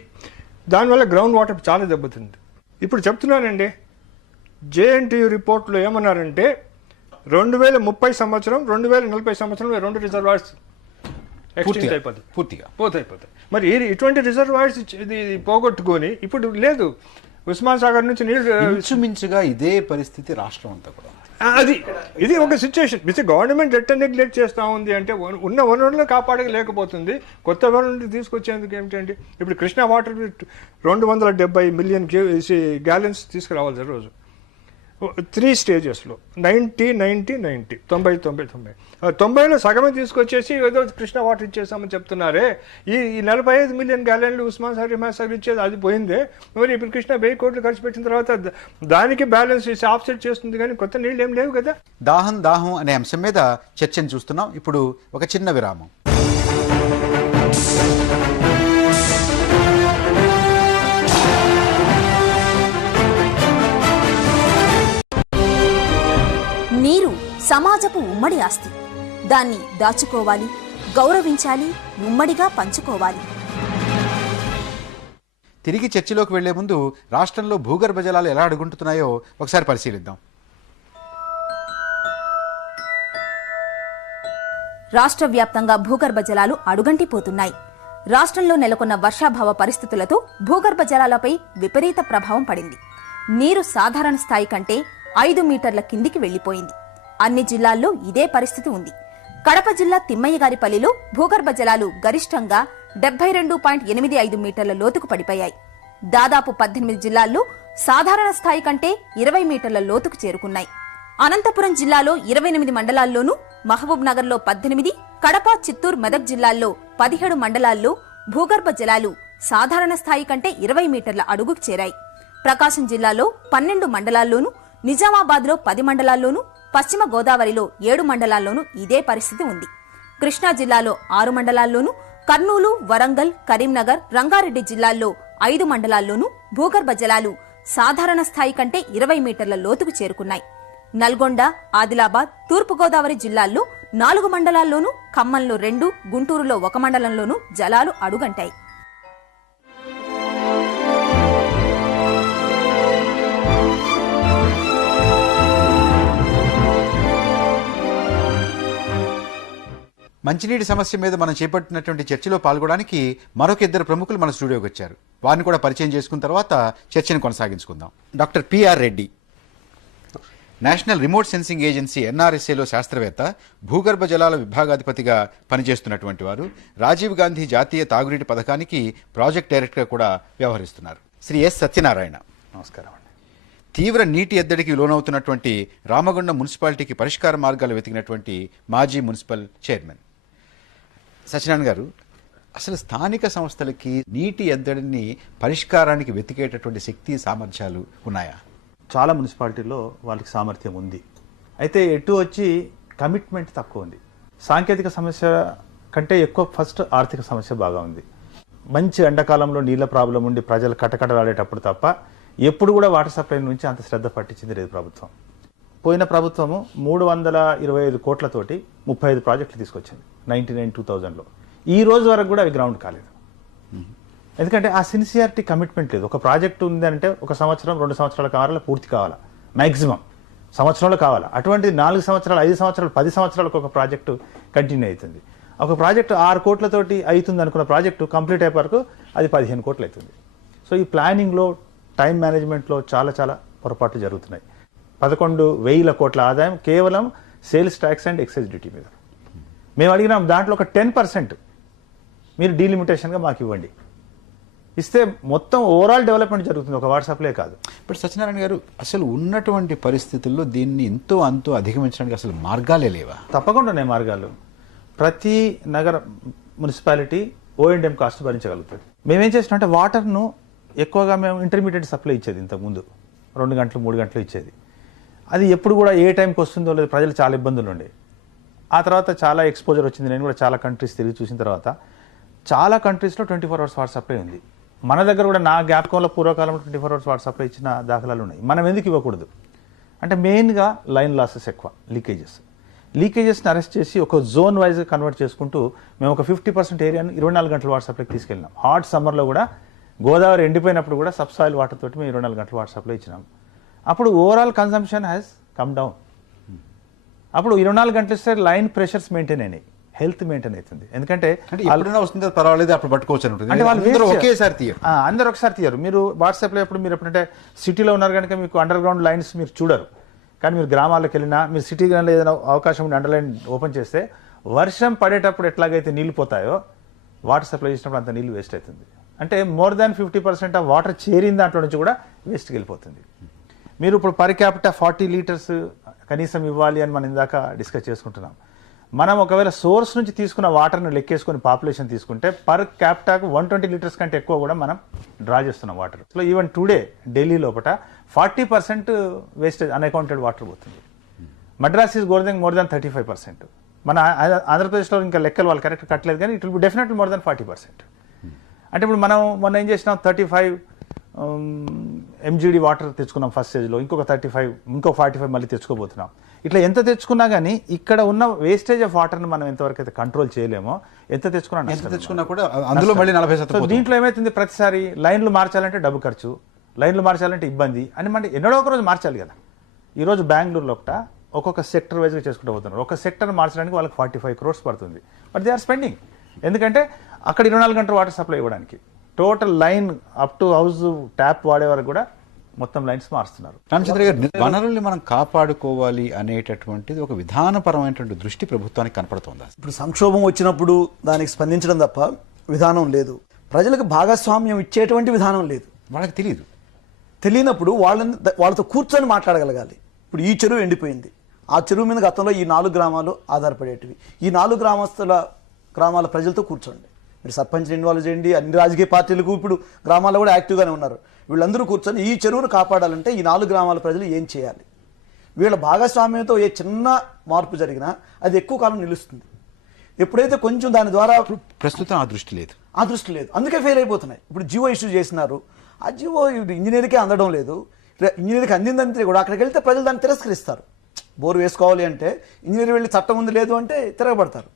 దానివల్ల గ్రౌండ్ వాటర్ చాలా దెబ్బతింది. ఇప్పుడు చెప్తున్నానండి, జేఎన్టీయూ రిపోర్ట్లో ఏమన్నారంటే 2030 సంవత్సరం, 2040 సంవత్సరంలో 2 రిజర్వాయర్స్ ఎక్స్టెండ్ అయిపోతుంది, పూర్తిగా పోతాయిపోతాయి. మరి ఇటువంటి రిజర్వాయర్స్ ఇది పోగొట్టుకొని ఇప్పుడు లేదు. ఉస్మాన్ సాగర్ నుంచి నీళ్ళు ఇంచుమించుగా ఇదే పరిస్థితి రాష్ట్రం అంతా కూడా. ఇది ఒక సిచ్యువేషన్. గవర్నమెంట్ ఎట్లా నెగ్లెక్ట్ చేస్తూ ఉంది అంటే ఉన్న వనరులను కాపాడలేకపోతుంది. కొత్త వనరులు తీసుకొచ్చేందుకు ఏమిటంటే ఇప్పుడు కృష్ణా వాటర్ 270 మిలియన్ గ్యాలన్స్ తీసుకురావాలి రోజు 3 స్టేజెస్లో 90, 90, 90, 90, 90, 90లో సగమే తీసుకొచ్చేసి ఏదో కృష్ణా వాటర్ ఇచ్చేసామని చెప్తున్నారే. ఈ 45 మిలియన్ గ్యాలన్లు ఉస్మాన్ సాగర్, హిమాయత్ సాగర్ ఇచ్చేది అది పోయిందే. మరి ఇప్పుడు కృష్ణా 1000 కోట్లు ఖర్చు పెట్టిన తర్వాత దానికి బ్యాలెన్స్ చేసి ఆఫ్సెట్ చేస్తుంది, కానీ కొత్త నీళ్ళు ఏం లేవు కదా. దాహం అనే అంశం మీద చర్చను చూస్తున్నాం. ఇప్పుడు ఒక చిన్న విరామం. నీరు సమాజపు ఉమ్మడి ఆస్తి. దాన్ని దాచుకోవాలి, గౌరవించాలి, ఉమ్మడిగా పంచుకోవాలి. తిరిగి చర్చలోకి వెళ్లే ముందు రాష్ట్రంలో భూగర్భ జలాలు ఎలా అడుగుంటున్నాయో ఒకసారి పరిశీలిద్దాం. రాష్ట్ర వ్యాప్తంగా భూగర్భ జలాలు అడుగంటిపోతున్నాయి. రాష్ట్రంలో నెలకొన్న వర్షాభావ పరిస్థితులతో భూగర్భ జలాలపై విపరీత ప్రభావం పడింది. నీరు సాధారణ స్థాయి కంటే 5 మీటర్ల కిందికి వెళ్లిపోయింది. అన్ని జిల్లాల్లో ఇదే పరిస్థితి ఉంది. కడప జిల్లా తిమ్మయ్యగారిపల్లిలో భూగర్భ జలాలు గరిష్టంగా 72.85 మీటర్ల లోతుకు పడిపోయాయి. దాదాపు 18 జిల్లాల్లో సాధారణ స్థాయి కంటే 20 మీటర్ల లోతుకు చేరుకున్నాయి. అనంతపురం జిల్లాలో 28 మండలాల్లోనూ, మహబూబ్ నగర్లో 18, కడప, చిత్తూరు, మెదక్ జిల్లాల్లో 17 మండలాల్లో భూగర్భ జలాలు సాధారణ స్థాయి కంటే 20 మీటర్ల అడుగుకు చేరాయి. ప్రకాశం జిల్లాలో 12 మండలాల్లోనూ, నిజామాబాద్లో 10 మండలాల్లోనూ, పశ్చిమ గోదావరిలో 7 మండలాల్లోనూ ఇదే పరిస్థితి ఉంది. కృష్ణా జిల్లాలో 6 మండలాల్లోనూ, కర్నూలు, వరంగల్, కరీంనగర్, రంగారెడ్డి జిల్లాల్లో 5 మండలాల్లోనూ భూగర్భ జలాలు సాధారణ స్థాయి కంటే 20 మీటర్ల లోతుకు చేరుకున్నాయి. నల్గొండ, ఆదిలాబాద్, తూర్పుగోదావరి జిల్లాల్లో 4 మండలాల్లోనూ, ఖమ్మంలో 2, గుంటూరులో 1 మండలంలోనూ జలాలు అడుగంటాయి. మంచినీటి సమస్య మీద మనం చేపట్టినటువంటి చర్చలో పాల్గొనడానికి మరొక 2 ప్రముఖులు మన స్టూడియోకి వచ్చారు. వారిని కూడా పరిచయం చేసుకున్న తర్వాత చర్చను కొనసాగించుకుందాం. Doctor PR Reddy, national remote sensing agency NRSAలో శాస్త్రవేత్త, భూగర్భ జలాల విభాగాధిపతిగా పనిచేస్తున్నటువంటి వారు. రాజీవ్ గాంధీ జాతీయ తాగునీటి పథకానికి ప్రాజెక్ట్ డైరెక్టర్గా కూడా వ్యవహరిస్తున్నారు. శ్రీ ఎస్ సత్యనారాయణ, నమస్కారం అండి. తీవ్ర నీటి ఎద్దడికి లోనవుతున్నటువంటి రామగుండం మున్సిపాలిటీకి పరిష్కార మార్గాలు వెతికినటువంటి మాజీ మున్సిపల్ చైర్మన్. సత్యనారాయణ గారు, అసలు స్థానిక సంస్థలకి నీటి ఎద్దడిని పరిష్కారానికి వెతికేటటువంటి శక్తి, సామర్థ్యాలు ఉన్నాయా? చాలా మున్సిపాలిటీల్లో వాళ్ళకి సామర్థ్యం ఉంది. అయితే ఎటు వచ్చి కమిట్మెంట్ తక్కువ ఉంది. సాంకేతిక సమస్య కంటే ఎక్కువ ఫస్ట్ ఆర్థిక సమస్య బాగా ఉంది. మంచి ఎండాకాలంలో నీళ్ళ ప్రాబ్లం ఉండి ప్రజలు కటకటలాడేటప్పుడు తప్ప ఎప్పుడు కూడా వాటర్ సప్లై నుంచి అంత శ్రద్ధ పట్టించింది లేదు ప్రభుత్వం. పోయిన ప్రభుత్వము 325 కోట్లతోటి 35 ప్రాజెక్టులు తీసుకొచ్చింది 1999-2000లో. ఈ రోజు వరకు కూడా అవి గ్రౌండ్ కాలేదు. ఎందుకంటే ఆ సిన్సియారిటీ, కమిట్మెంట్ లేదు. ఒక ప్రాజెక్టు ఉందంటే 1 సంవత్సరం 2 సంవత్సరాల కాలంలో పూర్తి కావాలా, మ్యాక్సిమం సంవత్సరంలో కావాలా. అటువంటి 4 సంవత్సరాలు 5 సంవత్సరాలు 10 సంవత్సరాలకు ఒక ప్రాజెక్టు కంటిన్యూ అవుతుంది. ఒక ప్రాజెక్టు 6 కోట్లతోటి అవుతుంది అనుకున్న ప్రాజెక్టు కంప్లీట్ అయ్యే వరకు అది 15 కోట్లు అవుతుంది. సో ఈ ప్లానింగ్లో, టైం మేనేజ్మెంట్లో చాలా చాలా పొరపాట్లు జరుగుతున్నాయి. 11,000 కోట్ల ఆదాయం కేవలం sales tax and excise duty మీద. మేము అడిగినాం దాంట్లో ఒక 10% మీరు డీలిమిటేషన్గా మాకు ఇవ్వండి. ఇస్తే మొత్తం ఓవరాల్ డెవలప్మెంట్ జరుగుతుంది, ఒక వాట్సాప్లే కాదు. ఇప్పుడు సత్యనారాయణ గారు, అసలు ఉన్నటువంటి పరిస్థితుల్లో దీన్ని ఎంతో అంతో అధిగమించడానికి అసలు మార్గాలే లేవా? తప్పకుండా ఉన్నాయి మార్గాలు. ప్రతి నగర మున్సిపాలిటీ O&M కాస్ట్ భరించగలుగుతుంది. మేమేం చేసినాం అంటే వాటర్ను ఎక్కువగా మేము ఇంటర్మీడియట్ సప్లై ఇచ్చేది. ఇంతకుముందు 2 గంటలు 3 గంటలు ఇచ్చేది. అది ఎప్పుడు కూడా ఏ టైంకి వస్తుందో లేదు, ప్రజలు చాలా ఇబ్బందులు ఉండే. ఆ తర్వాత చాలా ఎక్స్పోజర్ వచ్చింది. నేను కూడా చాలా కంట్రీస్ తిరిగి చూసిన తర్వాత చాలా కంట్రీస్లో 24 అవర్స్ వాటర్ సప్లై ఉంది. మన దగ్గర కూడా నా జ్ఞాపకంలో పూర్వకాలంలో 24 అవర్స్ వాటర్ సప్లై ఇచ్చిన దాఖలాలు ఉన్నాయి. మనం ఎందుకు ఇవ్వకూడదు అంటే మెయిన్గా లైన్ లాసెస్ ఎక్కువ, లీకేజెస్ని అరెస్ట్ చేసి ఒక జోన్ వైజ్గా కన్వర్ట్ చేసుకుంటూ మేము ఒక 50% ఏరియాను 24 గంటల వాటర్ సప్లైకి తీసుకెళ్ళినాం. హాట్ సమ్మర్లో కూడా గోదావరి ఎండిపోయినప్పుడు కూడా సబ్సాయిల్ వాటర్ తోటి మేము 24 గంటల వాటర్ సప్లై ఇచ్చినాం. అప్పుడు overall consumption has come down. అప్పుడు 24 గంటలు ఇస్తే లైన్ ప్రెషర్స్ మెయింటైన్ అయినాయి, హెల్త్ మెయింటైన్ అవుతుంది. ఎందుకంటే ఎప్పుడైనా వస్తుందో పర్వాలేదు, అప్పుడు పట్టుకోవచ్చు అనుకుంటుంది. అంటే వాళ్ళు అందరూ ఒకేసారి తీయరు. అందరూ ఒకసారి తీయరు. మీరు వాట్సాప్లో ఎప్పుడు మీరు ఎప్పుడంటే సిటీలో ఉన్నారు కనుక మీకు అండర్ గ్రౌండ్ లైన్స్ మీరు చూడరు. కానీ మీరు గ్రామాలకు వెళ్ళినా, మీరు సిటీ గ్రౌండ్లో ఏదైనా అవకాశం ఉండి అండర్ లైన్ ఓపెన్ చేస్తే వర్షం పడేటప్పుడు ఎట్లాగైతే నీళ్ళు పోతాయో వాటర్ సప్లై చేసినప్పుడు అంత నీళ్ళు వేస్ట్ అవుతుంది. అంటే మోర్ దాన్ 50% ఆఫ్ వాటర్ చేరిన దాంట్లో నుంచి కూడా వేస్ట్కి వెళ్ళిపోతుంది. మీరు ఇప్పుడు పర్ క్యాపిటా 40 లీటర్స్ కనీసం ఇవ్వాలి అని మనం ఇందాక డిస్కస్ చేసుకుంటున్నాం. మనం ఒకవేళ సోర్స్ నుంచి తీసుకున్న వాటర్ను లెక్కేసుకొని పాపులేషన్ తీసుకుంటే పర్ క్యాపిటాకు 120 లీటర్స్ కంటే ఎక్కువ కూడా మనం డ్రా చేస్తున్నాం water. So even today Delhi లోపల 40% వేస్టేజ్ అన్అకౌంటెడ్ వాటర్ పోతుంది. Madras is more than 35%. మన ఆంధ్రప్రదేశ్లో ఇంకా లెక్కలు వాళ్ళు కరెక్ట్ కట్టలేదు, కానీ it will be definitely more than 40%. అంటే ఇప్పుడు మనం మొన్న ఏం చేసినాం, 35 MGD వాటర్ తెచ్చుకున్నాం ఫస్ట్ స్టేజ్లో, ఇంకొక 35, ఇంకో 45 మళ్ళీ తెచ్చుకోబోతున్నాం. ఇట్లా ఎంత తెచ్చుకున్నా కానీ ఇక్కడ ఉన్న వేస్టేజ్ ఆఫ్ వాటర్ని మనం ఎంతవరకు అయితే కంట్రోల్ చేయలేమో, ఎంత తెచ్చుకున్నా కూడా అందులో మళ్ళీ 40%. దీంట్లో ఏమైతుంది, ప్రతిసారి లైన్లు మార్చాలంటే డబ్బు ఖర్చు, లైన్లు మార్చాలంటే ఇబ్బంది అని మనం ఎన్నడో ఒక రోజు మార్చాలి కదా. ఈరోజు బెంగళూరులో ఒక్కొక్క సెక్టర్ వైజ్గా చేసుకుంటూ పోతున్నారు. ఒక సెక్టర్ మార్చడానికి వాళ్ళకి 45 crores పడుతుంది. But they are spending. ఎందుకంటే అక్కడ 24 గంటలు వాటర్ సప్లై ఇవ్వడానికి total line up to house tap వాడే వరకు కూడా మొత్తం లైన్స్ మారుస్తున్నారు. రామచంద్ర గారు, వనరుల్ని మనం కాపాడుకోవాలి అనేటటువంటిది ఒక విధానపరమైనటువంటి దృష్టి ప్రభుత్వానికి కనపడుతుందా? ఇప్పుడు సంక్షోభం వచ్చినప్పుడు దానికి స్పందించడం తప్ప విధానం లేదు. ప్రజలకు భాగస్వామ్యం ఇచ్చేటువంటి విధానం లేదు. వాళ్ళకి తెలియదు. తెలియనప్పుడు వాళ్ళతో కూర్చొని మాట్లాడగలగాలి. ఇప్పుడు ఈ చెరువు ఎండిపోయింది, ఆ చెరువు మీద గతంలో ఈ 4 గ్రామాలు ఆధారపడేటివి. ఈ 4 గ్రామాల ప్రజలతో కూర్చోండి. మీరు సర్పంచ్ని ఇన్వాల్వ్ చేయండి. అన్ని రాజకీయ పార్టీలకు ఇప్పుడు గ్రామాల్లో కూడా యాక్టివ్గానే ఉన్నారు. వీళ్ళందరూ కూర్చొని ఈ చెరువును కాపాడాలంటే ఈ 4 గ్రామాల ప్రజలు ఏం చేయాలి? వీళ్ళ భాగస్వామ్యంతో ఏ చిన్న మార్పు జరిగినా అది ఎక్కువ కాలం నిలుస్తుంది. ఎప్పుడైతే కొంచెం దాని ద్వారా ప్రస్తుతం ఆ దృష్టి లేదు. అందుకే ఫెయిల్ అయిపోతున్నాయి. ఇప్పుడు జియో ఇష్యూ చేసినారు. ఆ జియో ఇంజనీర్కే అందడం లేదు. ఇంజనీర్కి అందిందంతే కూడా అక్కడికి వెళ్తే ప్రజలు దాన్ని తిరస్కరిస్తారు. బోరు వేసుకోవాలి అంటే ఇంజనీర్ వెళ్ళి చట్టం ఉంది లేదు అంటే తిరగబడతారు.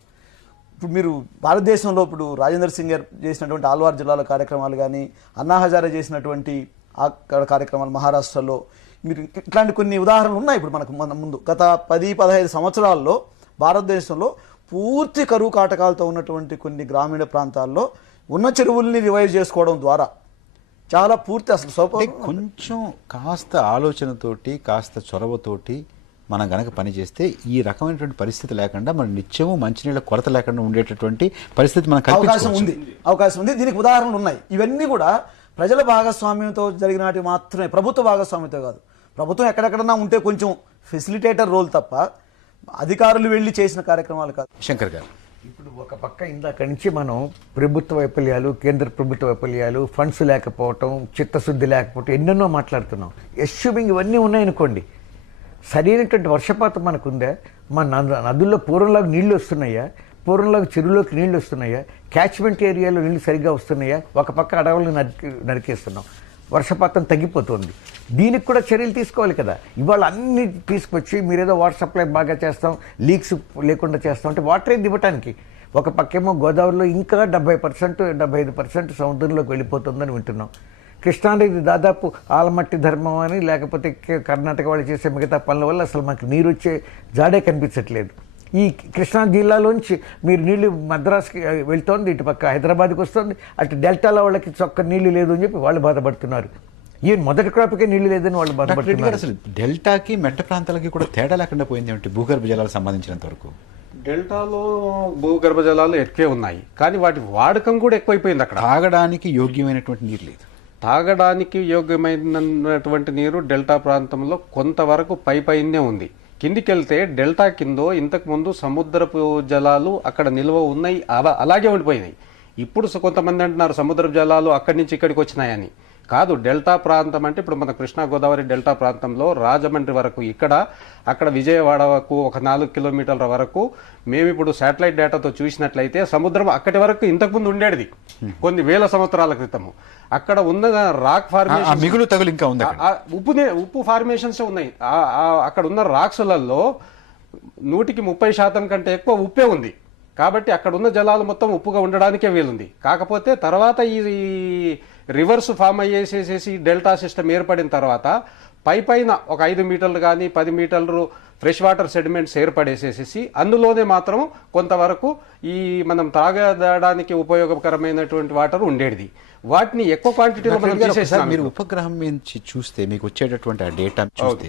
ఇప్పుడు మీరు భారతదేశంలో ఇప్పుడు రాజేందర్ సింగ్ గారు చేసినటువంటి ఆల్వార్ జిల్లాలో కార్యక్రమాలు కానీ, అన్నా హజారే చేసినటువంటి కార్యక్రమాలు మహారాష్ట్రలో, మీరు ఇట్లాంటి కొన్ని ఉదాహరణలు ఉన్నాయి. ఇప్పుడు మన ముందు గత 10-15 సంవత్సరాల్లో భారతదేశంలో పూర్తి కరువు కాటకాలతో ఉన్నటువంటి కొన్ని గ్రామీణ ప్రాంతాల్లో ఉన్న చెరువుల్ని రివైవ్ చేసుకోవడం ద్వారా చాలా పూర్తి అసలు కొంచెం కాస్త ఆలోచనతోటి కాస్త చొరవతోటి మనం గనక పనిచేస్తే ఈ రకమైనటువంటి పరిస్థితి లేకుండా మనం నిత్యము మంచినీళ్ళ కొరత లేకుండా ఉండేటటువంటి పరిస్థితి మనకు అవకాశం ఉంది. దీనికి ఉదాహరణలు ఉన్నాయి. ఇవన్నీ కూడా ప్రజల భాగస్వామ్యంతో జరిగినవి మాత్రమే, ప్రభుత్వ భాగస్వామ్యంతో కాదు. ప్రభుత్వం ఎక్కడెక్కడన్నా ఉంటే కొంచెం ఫెసిలిటేటర్ రోల్ తప్ప అధికారులు వెళ్ళి చేసిన కార్యక్రమాలు కాదు. శంకర్ గారు, ఇప్పుడు ఒక పక్క ఇందాక నుంచి మనం ప్రభుత్వ వైఫల్యాలు, కేంద్ర ప్రభుత్వ వైఫల్యాలు, ఫండ్స్ లేకపోవటం, చిత్తశుద్ధి లేకపోవటం ఎన్నెన్నో మాట్లాడుతున్నాం. ఎస్యూమింగ్ ఇవన్నీ ఉన్నాయనుకోండి, సరైనటువంటి వర్షపాతం మనకుందా? మన నదుల్లో పూర్వంలాగా నీళ్లు వస్తున్నాయా? పూర్వంలాగా చెరువులోకి నీళ్లు వస్తున్నాయా? క్యాచ్మెంట్ ఏరియాలో నీళ్లు సరిగ్గా వస్తున్నాయా? ఒక పక్క అడవులను నరికేస్తున్నాం, వర్షపాతం తగ్గిపోతుంది. దీనికి కూడా చర్యలు తీసుకోవాలి కదా. ఇవాళ అన్ని తీసుకొచ్చి మీరేదో వాటర్ సప్లై బాగా చేస్తాం, లీక్స్ లేకుండా చేస్తాం అంటే వాటర్ ఏది ఇవ్వటానికి. ఒక పక్కేమో గోదావరిలో ఇంకా 70%-75% సముద్రంలోకి వెళ్ళిపోతుందని వింటున్నాం. కృష్ణానది దాదాపు ఆలమట్టి ధర్మం అని, లేకపోతే కర్ణాటక వాళ్ళు చేసే మిగతా పనుల వల్ల అసలు మనకు నీరు వచ్చే జాడే కనిపించట్లేదు. ఈ కృష్ణా జిల్లాలోంచి మీరు నీళ్లు మద్రాసుకి వెళ్తోంది, ఇటు పక్క హైదరాబాద్కి వస్తుంది, అటు డెల్టాలో వాళ్ళకి చొక్క నీళ్లు లేదు అని చెప్పి వాళ్ళు బాధపడుతున్నారు. ఈ మొదటి క్రాప్కే నీళ్లు లేదని వాళ్ళు బాధపడుతున్నారు. అసలు డెల్టాకి మెట్ట ప్రాంతాలకి కూడా తేడా లేకుండా పోయింది ఏమిటి భూగర్భ జలాలకు సంబంధించినంత వరకు? డెల్టాలో భూగర్భ జలాలు ఎక్కువే ఉన్నాయి, కానీ వాటి వాడకం కూడా ఎక్కువైపోయింది. అక్కడ తాగడానికి యోగ్యమైనటువంటి నీరు లేదు. తాగడానికి యోగ్యమైనటువంటి నీరు డెల్టా ప్రాంతంలో కొంతవరకు పైనే ఉంది. కిందికి వెళ్తే డెల్టా కిందో ఇంతకుముందు సముద్రపు జలాలు అక్కడ నిల్వ ఉన్నాయి, అలాగే ఉండిపోయినాయి. ఇప్పుడు కొంతమంది అంటున్నారు సముద్రపు జలాలు అక్కడి నుంచి ఇక్కడికి వచ్చినాయని. కాదు, డెల్టా ప్రాంతం అంటే ఇప్పుడు మన కృష్ణా గోదావరి డెల్టా ప్రాంతంలో రాజమండ్రి వరకు, అక్కడ విజయవాడకు ఒక 4 కిలోమీటర్ల వరకు మేము ఇప్పుడు శాటిలైట్ డేటాతో చూసినట్లయితే సముద్రం అక్కడి వరకు ఇంతకుముందు ఉండేది కొన్ని వేల సంవత్సరాల క్రితము. అక్కడ ఉన్న రాక్ ఫార్మేషన్ మిగులు తగులు ఇంకా ఉంది, ఉప్పు ఫార్మేషన్స్ ఉన్నాయి. అక్కడ ఉన్న రాక్సులలో 130% కంటే ఎక్కువ ఉప్పే ఉంది. కాబట్టి అక్కడ ఉన్న జలాలు మొత్తం ఉప్పుగా ఉండడానికే వీలుంది. కాకపోతే తర్వాత ఈ రివర్స్ ఫామ్ అయ్యేసేసేసి డెల్టా సిస్టమ్ ఏర్పడిన తర్వాత పైన ఒక 5 మీటర్లు కానీ 10 మీటర్లు ఫ్రెష్ వాటర్ సెడిమెంట్స్ ఏర్పడేసేసేసి అందులోనే మాత్రం కొంతవరకు ఈ మనం తాగడానికి ఉపయోగకరమైనటువంటి వాటర్ ఉండేది. వాటిని ఎక్కువ క్వాంటిటీలో మనం తీసేసాం. మీరు ఉపగ్రహం నుంచి చూస్తే మీకు వచ్చేటటువంటి ఆ డేటా చూస్తే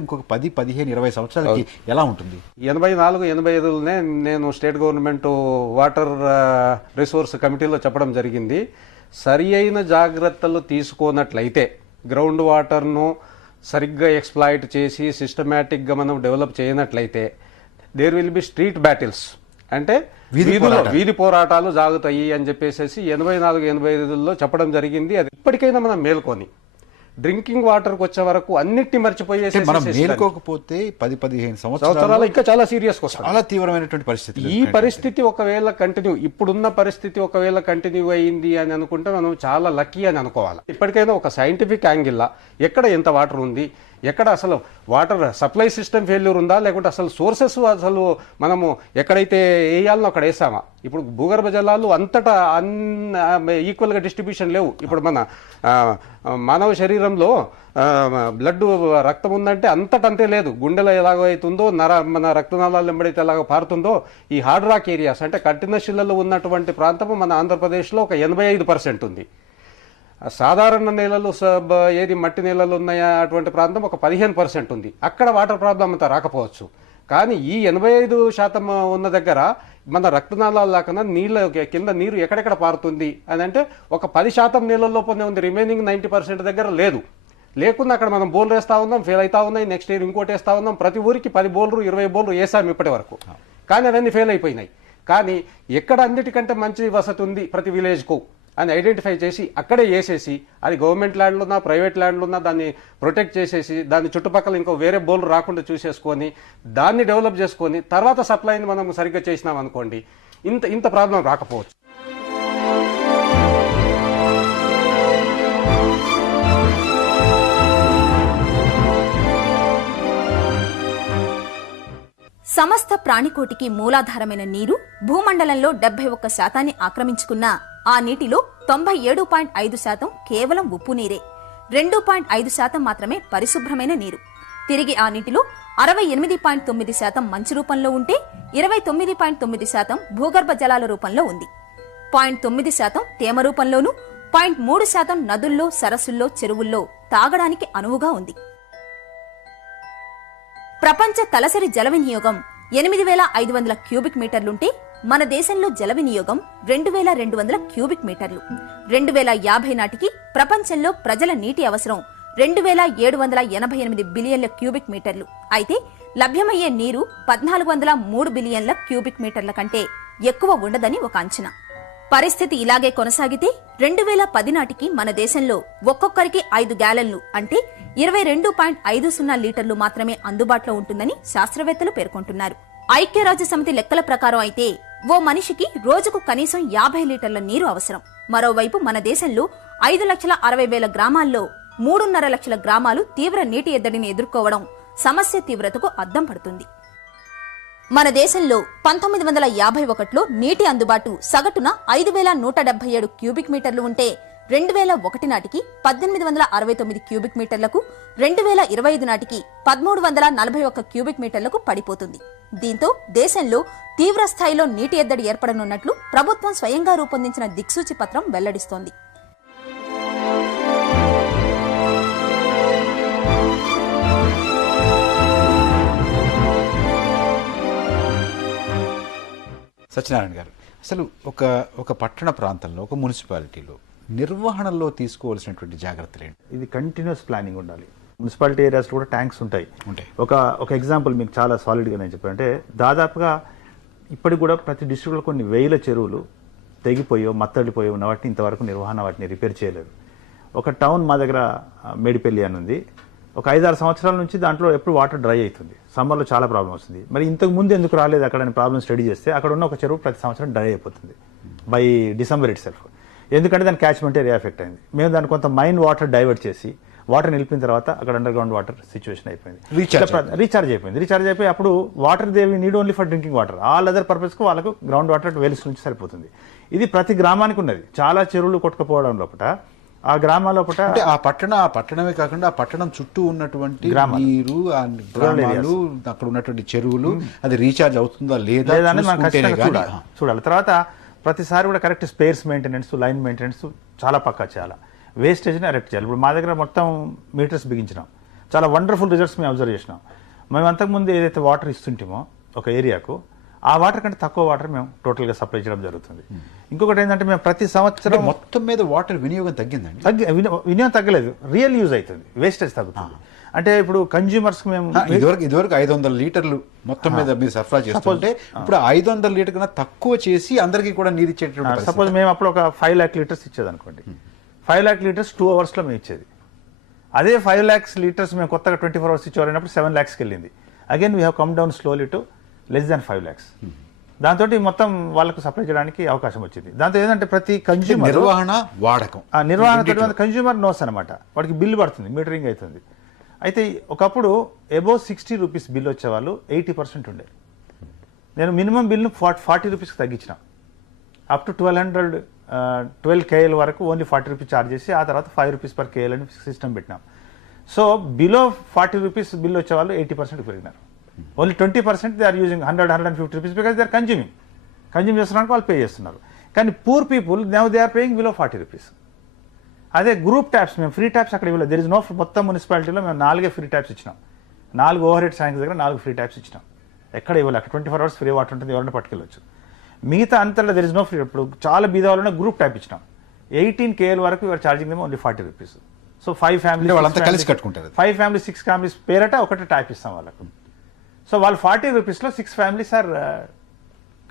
ఇంకొక 10, 15, 20 సంవత్సరాలకి ఎలా ఉంటుంది? 84-85లోనే నేను స్టేట్ గవర్నమెంట్ వాటర్ రిసోర్స్ కమిటీలో చెప్పడం జరిగింది. సరి అయిన జాగ్రత్తలు తీసుకోనట్లయితే గ్రౌండ్ వాటర్ను సరిగ్గా ఎక్స్ప్లాయిట్ చేసి సిస్టమేటిక్గా మనం డెవలప్ చేయనట్లయితే there will be street battles, అంటే వీధి పోరాటాలు జాగుతాయి అని చెప్పేసి 84-85లో చెప్పడం జరిగింది. అది ఇప్పటికైనా మనం మేల్కొని డ్రింకింగ్ వాటర్ కు వచ్చే వరకు అన్నిటిని మర్చిపోయేసి మనం మేల్కోకపోతే 10-15 సంవత్సరాలు ఇంకా చాలా సీరియస్ చాలా తీవ్రమైనటువంటి పరిస్థితి. ఈ పరిస్థితి ఒకవేళ కంటిన్యూ, ఇప్పుడున్న పరిస్థితి ఒకవేళ కంటిన్యూ అయింది అని అనుకుంటే మనం చాలా లక్కీ అని అనుకోవాలి. ఇప్పటికైనా ఒక సైంటిఫిక్ యాంగిల్ ఎక్కడ ఎంత వాటర్ ఉంది, ఎక్కడ అసలు వాటర్ సప్లై సిస్టమ్ ఫెయిల్యూర్ ఉందా, లేకుంటే అసలు సోర్సెస్ అసలు మనము ఎక్కడైతే వేయాలనో అక్కడ వేసామా? ఇప్పుడు భూగర్భ జలాలు అంతటా ఈక్వల్గా డిస్ట్రిబ్యూషన్ లేవు. ఇప్పుడు మన మానవ శరీరంలో బ్లడ్ రక్తం ఉందంటే అంతటంతే లేదు. గుండెలో ఎలాగో అవుతుందో, మన రక్తనాళాలు వెంబడైతే ఎలాగో పారుతుందో, ఈ హార్డ్ రాక్ ఏరియాస్ అంటే కఠిన శిలలు ఉన్నటువంటి ప్రాంతము మన ఆంధ్రప్రదేశ్లో ఒక 85% ఉంది. సాధారణ నేలలు ఏది మట్టి నేలలు ఉన్నాయా అటువంటి ప్రాంతం ఒక 15% ఉంది. అక్కడ వాటర్ ప్రాబ్లం అంతా రాకపోవచ్చు. కానీ ఈ 85% ఉన్న దగ్గర మన రక్తనాళాల లాకన్నా నీళ్ళ కింద నీరు ఎక్కడెక్కడ పారుతుంది అని అంటే ఒక 10% నీళ్ళలోనే ఉంది. రిమైనింగ్ 90% దగ్గర లేదు. లేకుండా అక్కడ మనం బోర్లు వేస్తూ ఉన్నాం, ఫెయిల్ అవుతా ఉన్నాయి. నెక్స్ట్ ఇయర్ ఇంకోటి వేస్తూ ఉన్నాం. ప్రతి ఊరికి 10 బోర్లు 20 బోర్లు వేసాము ఇప్పటి వరకు. కానీ అవన్నీ ఫెయిల్ అయిపోయినాయి. కానీ ఎక్కడ అన్నిటికంటే మంచి వసతి ఉంది ప్రతి విలేజ్కు అని ఐడెంటిఫై చేసి అక్కడే వేసేసి, అది గవర్నమెంట్ ల్యాండ్లో ఉన్నా ప్రైవేట్ ల్యాండ్లో ఉన్నా దాన్ని ప్రొటెక్ట్ చేసేసి, దాని చుట్టుపక్కల ఇంకో వేరే బోర్లు రాకుండా చూసేసుకొని దాన్ని డెవలప్ చేసుకొని తర్వాత సప్లైని మనం సరిగ్గా చేసినాం అనుకోండి, ఇంత ప్రాబ్లం రాకపోవచ్చు. సమస్త ప్రాణికోటికి మూలాధారమైన నీరు భూమండలంలో 71% ఆక్రమించుకున్న ఆ నీటిలో 97.5% కేవలం ఉప్పు నీరే, 2.5% మాత్రమే పరిశుభ్రమైన నీరు. తిరిగి ఆ నీటిలో 68.9% మంచు రూపంలో ఉంటే 29.9% భూగర్భ జలాల రూపంలో ఉంది. 0.9% తేమ రూపంలోనూ, 0.3% నదుల్లో, సరస్సుల్లో, చెరువుల్లో తాగడానికి అనువుగా ఉంది. ప్రపంచ తలసరి జల వినియోగం 8,500 క్యూబిక్ మీటర్లుంటే మన దేశంలో జల వినియోగం 2,200 క్యూబిక్ మీటర్లు. 2050 నాటికి ప్రపంచంలో ప్రజల నీటి అవసరం 2,788 బిలియన్ల క్యూబిక్ మీటర్లు అయితే లభ్యమయ్యే నీరు 1,403 బిలియన్ల క్యూబిక్ మీటర్ల కంటే ఎక్కువ ఉండదని ఒక అంచనా. పరిస్థితి ఇలాగే కొనసాగితే 2010 నాటికి మన దేశంలో ఒక్కొక్కరికి 5 గ్యాలన్లు అంటే 22.50 లీటర్లు మాత్రమే అందుబాటులో ఉంటుందని శాస్త్రవేత్తలు పేర్కొంటున్నారు. ఐక్యరాజ్యసమితి లెక్కల ప్రకారం అయితే ఓ మనిషికి రోజుకు కనీసం 50 లీటర్ల నీరు అవసరం. మరోవైపు మన దేశంలో 5,60,000 గ్రామాల్లో 3.5 లక్షల గ్రామాలు తీవ్ర నీటి ఎద్దడిని ఎదుర్కోవడం సమస్య తీవ్రతకు అద్దం పడుతుంది. మన దేశంలో 1951లో నీటి అందుబాటు సగటున 5,177 క్యూబిక్ మీటర్లు ఉంటే 2001 నాటికి 1,869 క్యూబిక్ మీటర్లకు, 2025 నాటికి 1,341 క్యూబిక్ మీటర్లకు పడిపోతుంది. దీంతో దేశంలో తీవ్ర స్థాయిలో నీటి ఎద్దడి ఏర్పడనున్నట్లు ప్రభుత్వం స్వయంగా రూపొందించిన దిక్సూచి పత్రం వెల్లడిస్తోంది. సత్యనారాయణ గారు, అసలు ఒక పట్టణ ప్రాంతంలో, ఒక మున్సిపాలిటీలో నిర్వహణలో తీసుకోవాల్సినటువంటి జాగ్రత్తలు ఏంటి? ఇది కంటిన్యూస్ ప్లానింగ్ ఉండాలి. మున్సిపాలిటీ ఏరియాస్లో కూడా ట్యాంక్స్ ఉంటాయి. ఒక ఎగ్జాంపుల్ మీకు చాలా సాలిడ్గా నేను చెప్పానంటే, దాదాపుగా ఇప్పటికి కూడా ప్రతి డిస్ట్రిక్ట్లో కొన్ని వేల చెరువులు తెగిపోయో మత్తడిపోయో ఉన్న వాటిని ఇంతవరకు నిర్వహణ వాటిని రిపేర్ చేయలేదు. ఒక టౌన్ మా దగ్గర మేడిపల్లి అని ఉంది. ఒక 5-6 సంవత్సరాల నుంచి దాంట్లో ఎప్పుడు వాటర్ డ్రై అవుతుంది. సమ్మర్లో చాలా ప్రాబ్లం వస్తుంది. మరి ఇంతకు ముందు ఎందుకు రాలేదు అక్కడ అని ప్రాబ్లం స్టడీ చేస్తే, అక్కడ ఉన్న ఒక చెరువు ప్రతి సంవత్సరం డ్రై అయిపోతుంది బై డిసెంబర్ ఇట్ సెల్ఫ్. ఎందుకంటే దాని క్యాచ్మెంట్ ఏరియా ఎఫెక్ట్ అయింది. మేము దాన్ని కొంత మైన్ వాటర్ డైవర్ట్ చేసి వాటర్ నిలిపిన తర్వాత అక్కడ అండర్ గ్రౌండ్ వాటర్ సిచ్యువేషన్ అయిపోయింది, రీఛార్జ్ అయిపోయి అప్పుడు వాటర్ దేవి need only for drinking water, all other పర్పస్కు వాళ్ళకు గ్రౌండ్ వాటర్ వెల్స్ నుంచి సరిపోతుంది. ఇది ప్రతి గ్రామానికి ఉన్నది. చాలా చెరువులు కొట్టుకుపోవడం లోపల ఆ గ్రామాల ఆ పట్టణమే కాకుండా ఆ పట్టణం చుట్టూ ఉన్నటువంటి నీరు, గ్రామాలు, అక్కడ ఉన్నటువంటి చెరువులు అది రీఛార్జ్ అవుతుందా లేదా చూడాలి. తర్వాత ప్రతిసారి కూడా correct spares maintenance, line maintenance చాలా పక్కా చేయాలి. వేస్టేజ్ని అరెక్ట్ చేయాలి. ఇప్పుడు మా దగ్గర మొత్తం మీటర్స్ బిగించినాం. చాలా వండర్ఫుల్ రిజల్ట్స్ మేము అబ్జర్వ్ చేసినాం. మేము అంతకుముందు ఏదైతే వాటర్ ఇస్తుంటామో ఒక ఏరియాకు, ఆ వాటర్ కంటే తక్కువ వాటర్ మేము టోటల్గా సప్లై చేయడం జరుగుతుంది. ఇంకొకటి ఏంటంటే మేము ప్రతి సంవత్సరం మొత్తం మీద వాటర్ వినియోగం తగ్గిందండి. వినియోగం తగ్గలేదు, రియల్ యూజ్ అవుతుంది, వేస్టేజ్ తగ్గుతుంది. అంటే ఇప్పుడు కన్జ్యూమర్స్ మేము ఇదివరకు 500 లీటర్లు మొత్తం మీద మీరు సరఫరా చేస్తుంటే ఇప్పుడు 500 లీటర్ కన్నా తక్కువ చేసి అందరికీ కూడా నీరు ఇచ్చేటటువంటి. సపోజ్ మేము అప్పుడు ఒక 5 lakh లీటర్స్ ఇచ్చేది అనుకోండి. 5 lakh లీటర్స్ 2 అవర్స్లో మేము ఇచ్చేది. అదే 5 lakhs లీటర్స్ మేము కొత్తగా 24 hours ఇచ్చేవారైనప్పుడు 7 lakhsకి వెళ్ళింది. Again we have come down slowly to less than 5 lakhs. దాంతో మొత్తం వాళ్ళకు సప్లై చేయడానికి అవకాశం వచ్చింది. దాంతో ఏంటంటే ప్రతి కన్జ్యూమర్ నిర్వహణ వాడకం కన్జ్యూమర్ నోస్ అనమాట, వాడికి బిల్లు పడుతుంది, మీటరింగ్ అవుతుంది. అయితే ఒకప్పుడు అబోవ్ 60 రూపీస్ బిల్ వచ్చేవాళ్ళు 80% ఉండే. నేను మినిమం బిల్ను 40 రూపీస్కి తగ్గించిన. అప్ టు 12 KL వరకు ఓన్లీ 40 రూపీస్ ఛార్జ్ చేసి ఆ తర్వాత 5 రూపీస్ పర్ KL అని సిస్టమ్ పెట్టినాం. సో బిలో 40 రూపీస్ బిల్ వచ్చే వాళ్ళు 80% పెరిగినారు. Only 20% they are using 100-150 rupees because they are consume చేస్తున్నానికి వాళ్ళు పే చేస్తున్నారు. కానీ poor people now they are paying below 40 rupees. అదే గ్రూప్ ట్యాప్స్ మేము ఫ్రీ ట్యాప్స్ అక్కడ ఇవ్వలేదు. దెర్ ఇస్ నో మొత్తం మున్సిపాలిటీలో మేము 4 ఫ్రీ ట్యాప్స్ ఇచ్చినాం. 4 ఓవర్ హెడ్ ట్యాంక్స్ దగ్గర 4 ఫ్రీ ట్యాప్స్ ఇచ్చినాం. ఎక్కడ ఇవ్వాలి, అక్కడ 24 అవర్స్ ఫ్రీ వాటర్ ఉంటుంది, ఎవరైనా పట్టుకెళ్ళచ్చు. మిగతా అంతలో దెర్ ఇస్ నో ఫ్రీ. ఇప్పుడు చాలా బీదావాళ్ళలో గ్రూప్ ట్యాప్ ఇచ్చినాం. 18 KL వరకు your charging only 40 rupees. So 5 families వాళ్ళంతా కలిసి కట్టుకుంటారు. 5 ఫ్యామిలీస్ 6 ఫ్యామిలీస్ పేరట ఒకటి ట్యాప్ ఇస్తాం వాళ్ళకు. సో వాళ్ళు 40 రూపీస్లో 6 ఫ్యామిలీస్ ఆర్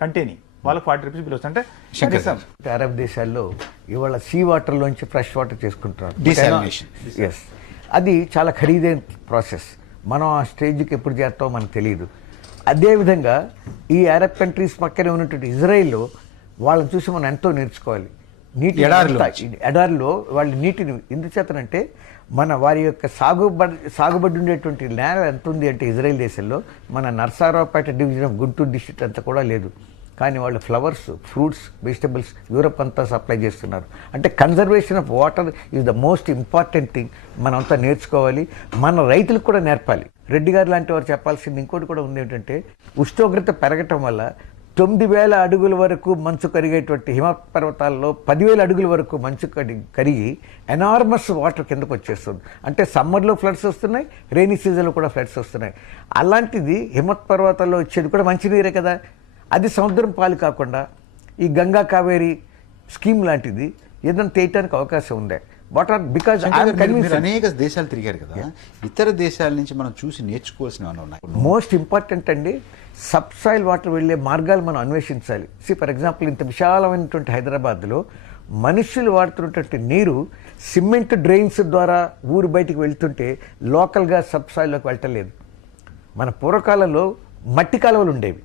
కంటైనింగ్. వాళ్ళకి 40 రూపీస్ బిల్ వస్తుంటే అరబ్ దేశాల్లో ఇవాళ సీ వాటర్లోంచి ఫ్రెష్ వాటర్ చేసుకుంటున్నారు. Desalination. ఎస్, అది చాలా ఖరీదైన ప్రాసెస్. మనం ఆ స్టేజ్కి ఎప్పుడు చేస్తామో మనకు తెలియదు. అదేవిధంగా ఈ అరబ్ కంట్రీస్ పక్కనే ఉన్నటువంటి ఇజ్రాయిల్లో వాళ్ళని చూసి మనం ఎంతో నేర్చుకోవాలి. నీటి ఎడారిలో వాళ్ళ నీటిని ఎందుచేతనంటే వారి యొక్క సాగుబడి ఉండేటువంటి నేల ఎంత ఉంది అంటే ఇజ్రాయిల్ దేశంలో మన Narasaraopet division of Guntur district అంతా కూడా లేదు. కానీ వాళ్ళు ఫ్లవర్స్, ఫ్రూట్స్, వెజిటబుల్స్ యూరప్ అంతా సప్లై చేస్తున్నారు. అంటే conservation of water is the most important thing. మనంతా నేర్చుకోవాలి, మన రైతులకు కూడా నేర్పాలి. రెడ్డి గారు లాంటి వారు చెప్పాల్సింది ఇంకోటి కూడా ఉంది ఏంటంటే, ఉష్ణోగ్రత పెరగటం వల్ల 9,000 అడుగుల వరకు మంచు కరిగేటువంటి హిమ పర్వతాల్లో 10,000 అడుగుల వరకు మంచు కరిగి ఎనార్మస్ వాటర్ కిందకు వచ్చేస్తుంది. అంటే సమ్మర్లో ఫ్లడ్స్ వస్తున్నాయి, రెయినీ సీజన్లో కూడా ఫ్లడ్స్ వస్తున్నాయి. అలాంటిది హిమ పర్వతాల్లో వచ్చేది కూడా మంచినీరే కదా. అది సముద్రం పాలు కాకుండా ఈ గంగా కావేరీ స్కీమ్ లాంటిది ఏదైనా చేయటానికి అవకాశం ఉందే. వాట్ ఆర్ బికాజ్ అనేక దేశాలు తిరిగారు కదా, ఇతర దేశాల నుంచి మనం చూసి నేర్చుకోవాల్సినవి ఉన్నాయి. మోస్ట్ ఇంపార్టెంట్ అండి, సబ్ సాయిల్ వాటర్ వెళ్ళే మార్గాలు మనం అన్వేషించాలి. ఫర్ ఎగ్జాంపుల్ ఇంత విశాలమైనటువంటి హైదరాబాద్లో మనుషులు వాడుతున్నటువంటి నీరు సిమెంట్ డ్రైన్స్ ద్వారా ఊరు బయటికి వెళ్తుంటే లోకల్గా సబ్ సాయిల్లోకి వెళ్ళటలేదు. మన పూర్వకాలంలో మట్టి కాలువలు ఉండేవి.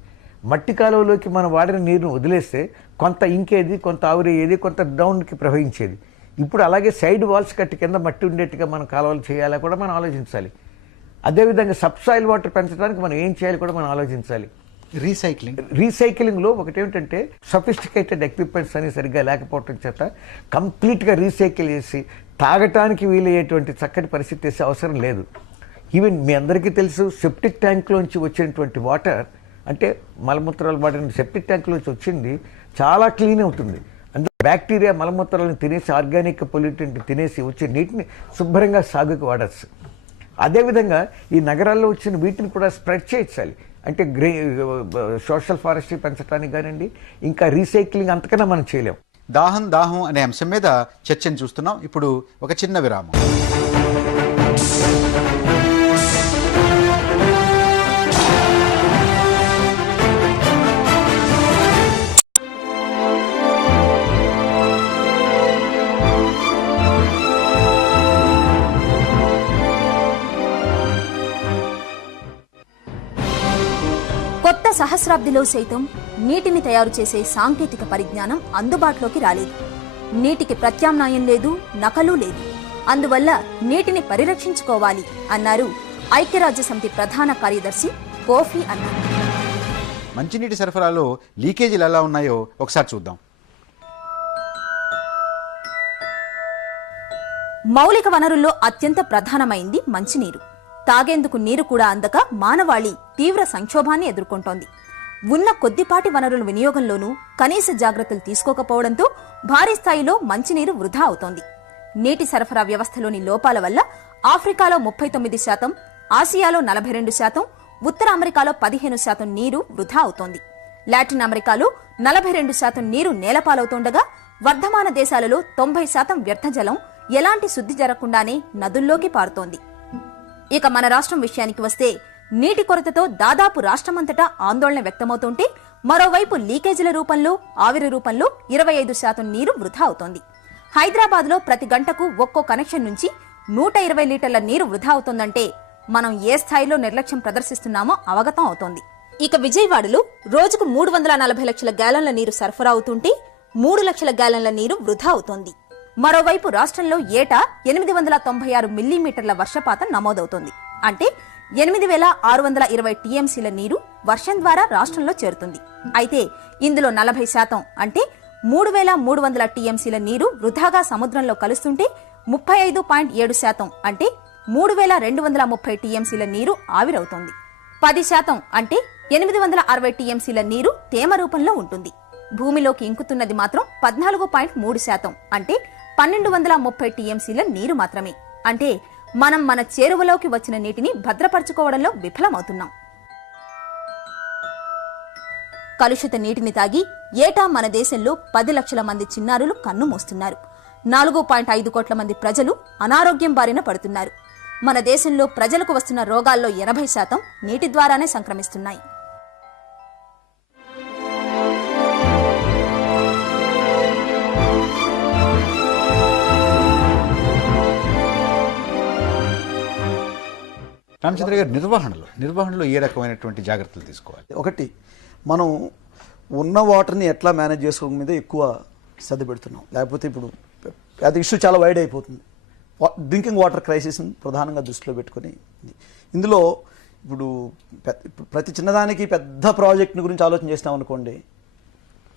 మట్టి కాలువలోకి మనం వాడిన నీరును వదిలేస్తే కొంత ఇంకేది, కొంత ఆవిరయ్యేది, కొంత డౌన్కి ప్రవహించేది. ఇప్పుడు అలాగే సైడ్ వాల్స్ కట్టి కింద మట్టి ఉండేట్టుగా మనం కాలువలు చేయాలా కూడా మనం ఆలోచించాలి. అదేవిధంగా సబ్ సాయిల్ వాటర్ పెంచడానికి మనం ఏం చేయాలి కూడా మనం ఆలోచించాలి. రీసైక్లింగ్లో ఒకటి ఏమిటంటే సఫిస్టికేటెడ్ ఎక్విప్మెంట్స్ అని సరిగ్గా లేకపోవటం చేత కంప్లీట్గా రీసైకిల్ చేసి తాగటానికి వీలయ్యేటువంటి చక్కటి పరిస్థితి చేసే అవసరం లేదు. ఈవెన్ మీ అందరికీ తెలుసు, సెప్టిక్ ట్యాంక్లోంచి వచ్చినటువంటి వాటర్ అంటే మలమూత్రాలు వాడిన సెప్టిక్ ట్యాంక్లోంచి వచ్చింది చాలా క్లీన్ అవుతుంది. అందులో బ్యాక్టీరియా మలమూత్రాలను తినేసి ఆర్గానిక్ పొల్యూటెంట్ తినేసి వచ్చే నీటిని శుభ్రంగా సాగుకి వాడచ్చు. అదేవిధంగా ఈ నగరాల్లో వచ్చిన వీటిని కూడా స్ప్రెడ్ చేయించాలి. అంటే సోషల్ ఫారెస్ట్రీ పెంచడానికి కానివ్వండి, ఇంకా రీసైక్లింగ్ అంతకన్నా మనం చేయలేం. దాహం అనే అంశం మీద చర్చను చూస్తున్నాం. ఇప్పుడు ఒక చిన్న విరామం. కొత్త సహస్రాబ్దిలో సైతం నీటిని తయారు చేసే సాంకేతిక పరిజ్ఞానం అందుబాటులోకి రాలేదు. నీటికి ప్రత్యామ్నాయం లేదు, నకలు లేదు. అందువల్ల నీటిని పరిరక్షించుకోవాలి అన్నారు ఐక్యరాజ్యసమితి ప్రధాన కార్యదర్శి కోఫీ అన్నాన్. మంచినీటి సరఫరాలో లీకేజీలు ఎలా ఉన్నాయో ఒకసారి చూద్దాం. మౌలిక వనరుల్లో అత్యంత ప్రధానమైంది మంచినీరు. తాగేందుకు నీరు కూడా అందక మానవాళి తీవ్ర సంక్షోభాన్ని ఎదుర్కొంటోంది. ఉన్న కొద్దిపాటి వనరుల వినియోగంలోనూ కనీస జాగ్రత్తలు తీసుకోకపోవడంతో భారీ స్థాయిలో మంచినీరు వృధా అవుతోంది. నీటి సరఫరా వ్యవస్థలోని లోపాల వల్ల ఆఫ్రికాలో 39%, ఆసియాలో 42%, ఉత్తర అమెరికాలో 15% నీరు వృధా అవుతోంది. లాటిన్ అమెరికాలో 42% నీరు నేలపాలవుతుండగా వర్ధమాన దేశాలలో 90% వ్యర్థజలం ఎలాంటి శుద్ధి జరగకుండానే నదుల్లోకి పారుతోంది. ఇక మన రాష్ట్రం విషయానికి వస్తే నీటి కొరతతో దాదాపు రాష్ట్రమంతటా ఆందోళన వ్యక్తమవుతుంటే మరోవైపు లీకేజీల రూపంలో, ఆవిరి రూపంలో 25% నీరు వృధా అవుతోంది. హైదరాబాద్లో ప్రతి గంటకు ఒక్కో కనెక్షన్ నుంచి 120 లీటర్ల నీరు వృధా అవుతోందంటే మనం ఏ స్థాయిలో నిర్లక్ష్యం ప్రదర్శిస్తున్నామో అవగతం అవుతోంది. ఇక విజయవాడలో రోజుకు 340 లక్షల గ్యాలన్ల నీరు సరఫరా అవుతుంటే 3 లక్షల గ్యాలన్ల నీరు వృధా అవుతోంది. మరోవైపు రాష్ట్రంలో ఏటా 896 మిల్లీమీటర్ల వర్షపాతం నమోదవుతోంది. అంటే 8620 టీఎంసీల నీరు వర్షం ద్వారా రాష్ట్రంలో చేరుతుంది. అయితే ఇందులో 40% అంటే 3300 టీఎంసీల నీరు వృధాగా సముద్రంలో కలుస్తుంటే 35.7% అంటే 3230 టీఎంసీల నీరు ఆవిరవుతోంది. 10% అంటే 860 టీఎంసీల నీరు తేమ రూపంలో ఉంటుంది. భూమిలోకి ఇంకుతున్నది మాత్రం 14.3% అంటే 1230 టీఎంసీల నీరు మాత్రమే. అంటే మనం మన చేరువలోకి వచ్చిన నీటిని భద్రపరచుకోవడంలో విఫలమవుతున్నాం. కలుషిత నీటిని తాగి ఏటా మన దేశంలో 10 లక్షల మంది చిన్నారులు కన్ను మూస్తున్నారు. 4.5 కోట్ల మంది ప్రజలు అనారోగ్యం బారిన పడుతున్నారు. మన దేశంలో ప్రజలకు వస్తున్న రోగాల్లో 80% నీటి ద్వారానే సంక్రమిస్తున్నాయి. రామచంద్ర గారు, నిర్వహణలో ఏ రకమైనటువంటి జాగ్రత్తలు తీసుకోవాలి? ఒకటి, మనం ఉన్న వాటర్ని ఎట్లా మేనేజ్ చేసుకోవడం మీద ఎక్కువ శ్రద్ధ పెడుతున్నాం. లేకపోతే ఇప్పుడు అది ఇష్యూ చాలా వైడ్ అయిపోతుంది. డ్రింకింగ్ వాటర్ క్రైసిస్ని ప్రధానంగా దృష్టిలో పెట్టుకొని ఇందులో ఇప్పుడు ప్రతి చిన్నదానికి పెద్ద ప్రాజెక్ట్ని గురించి ఆలోచన చేసినాం అనుకోండి,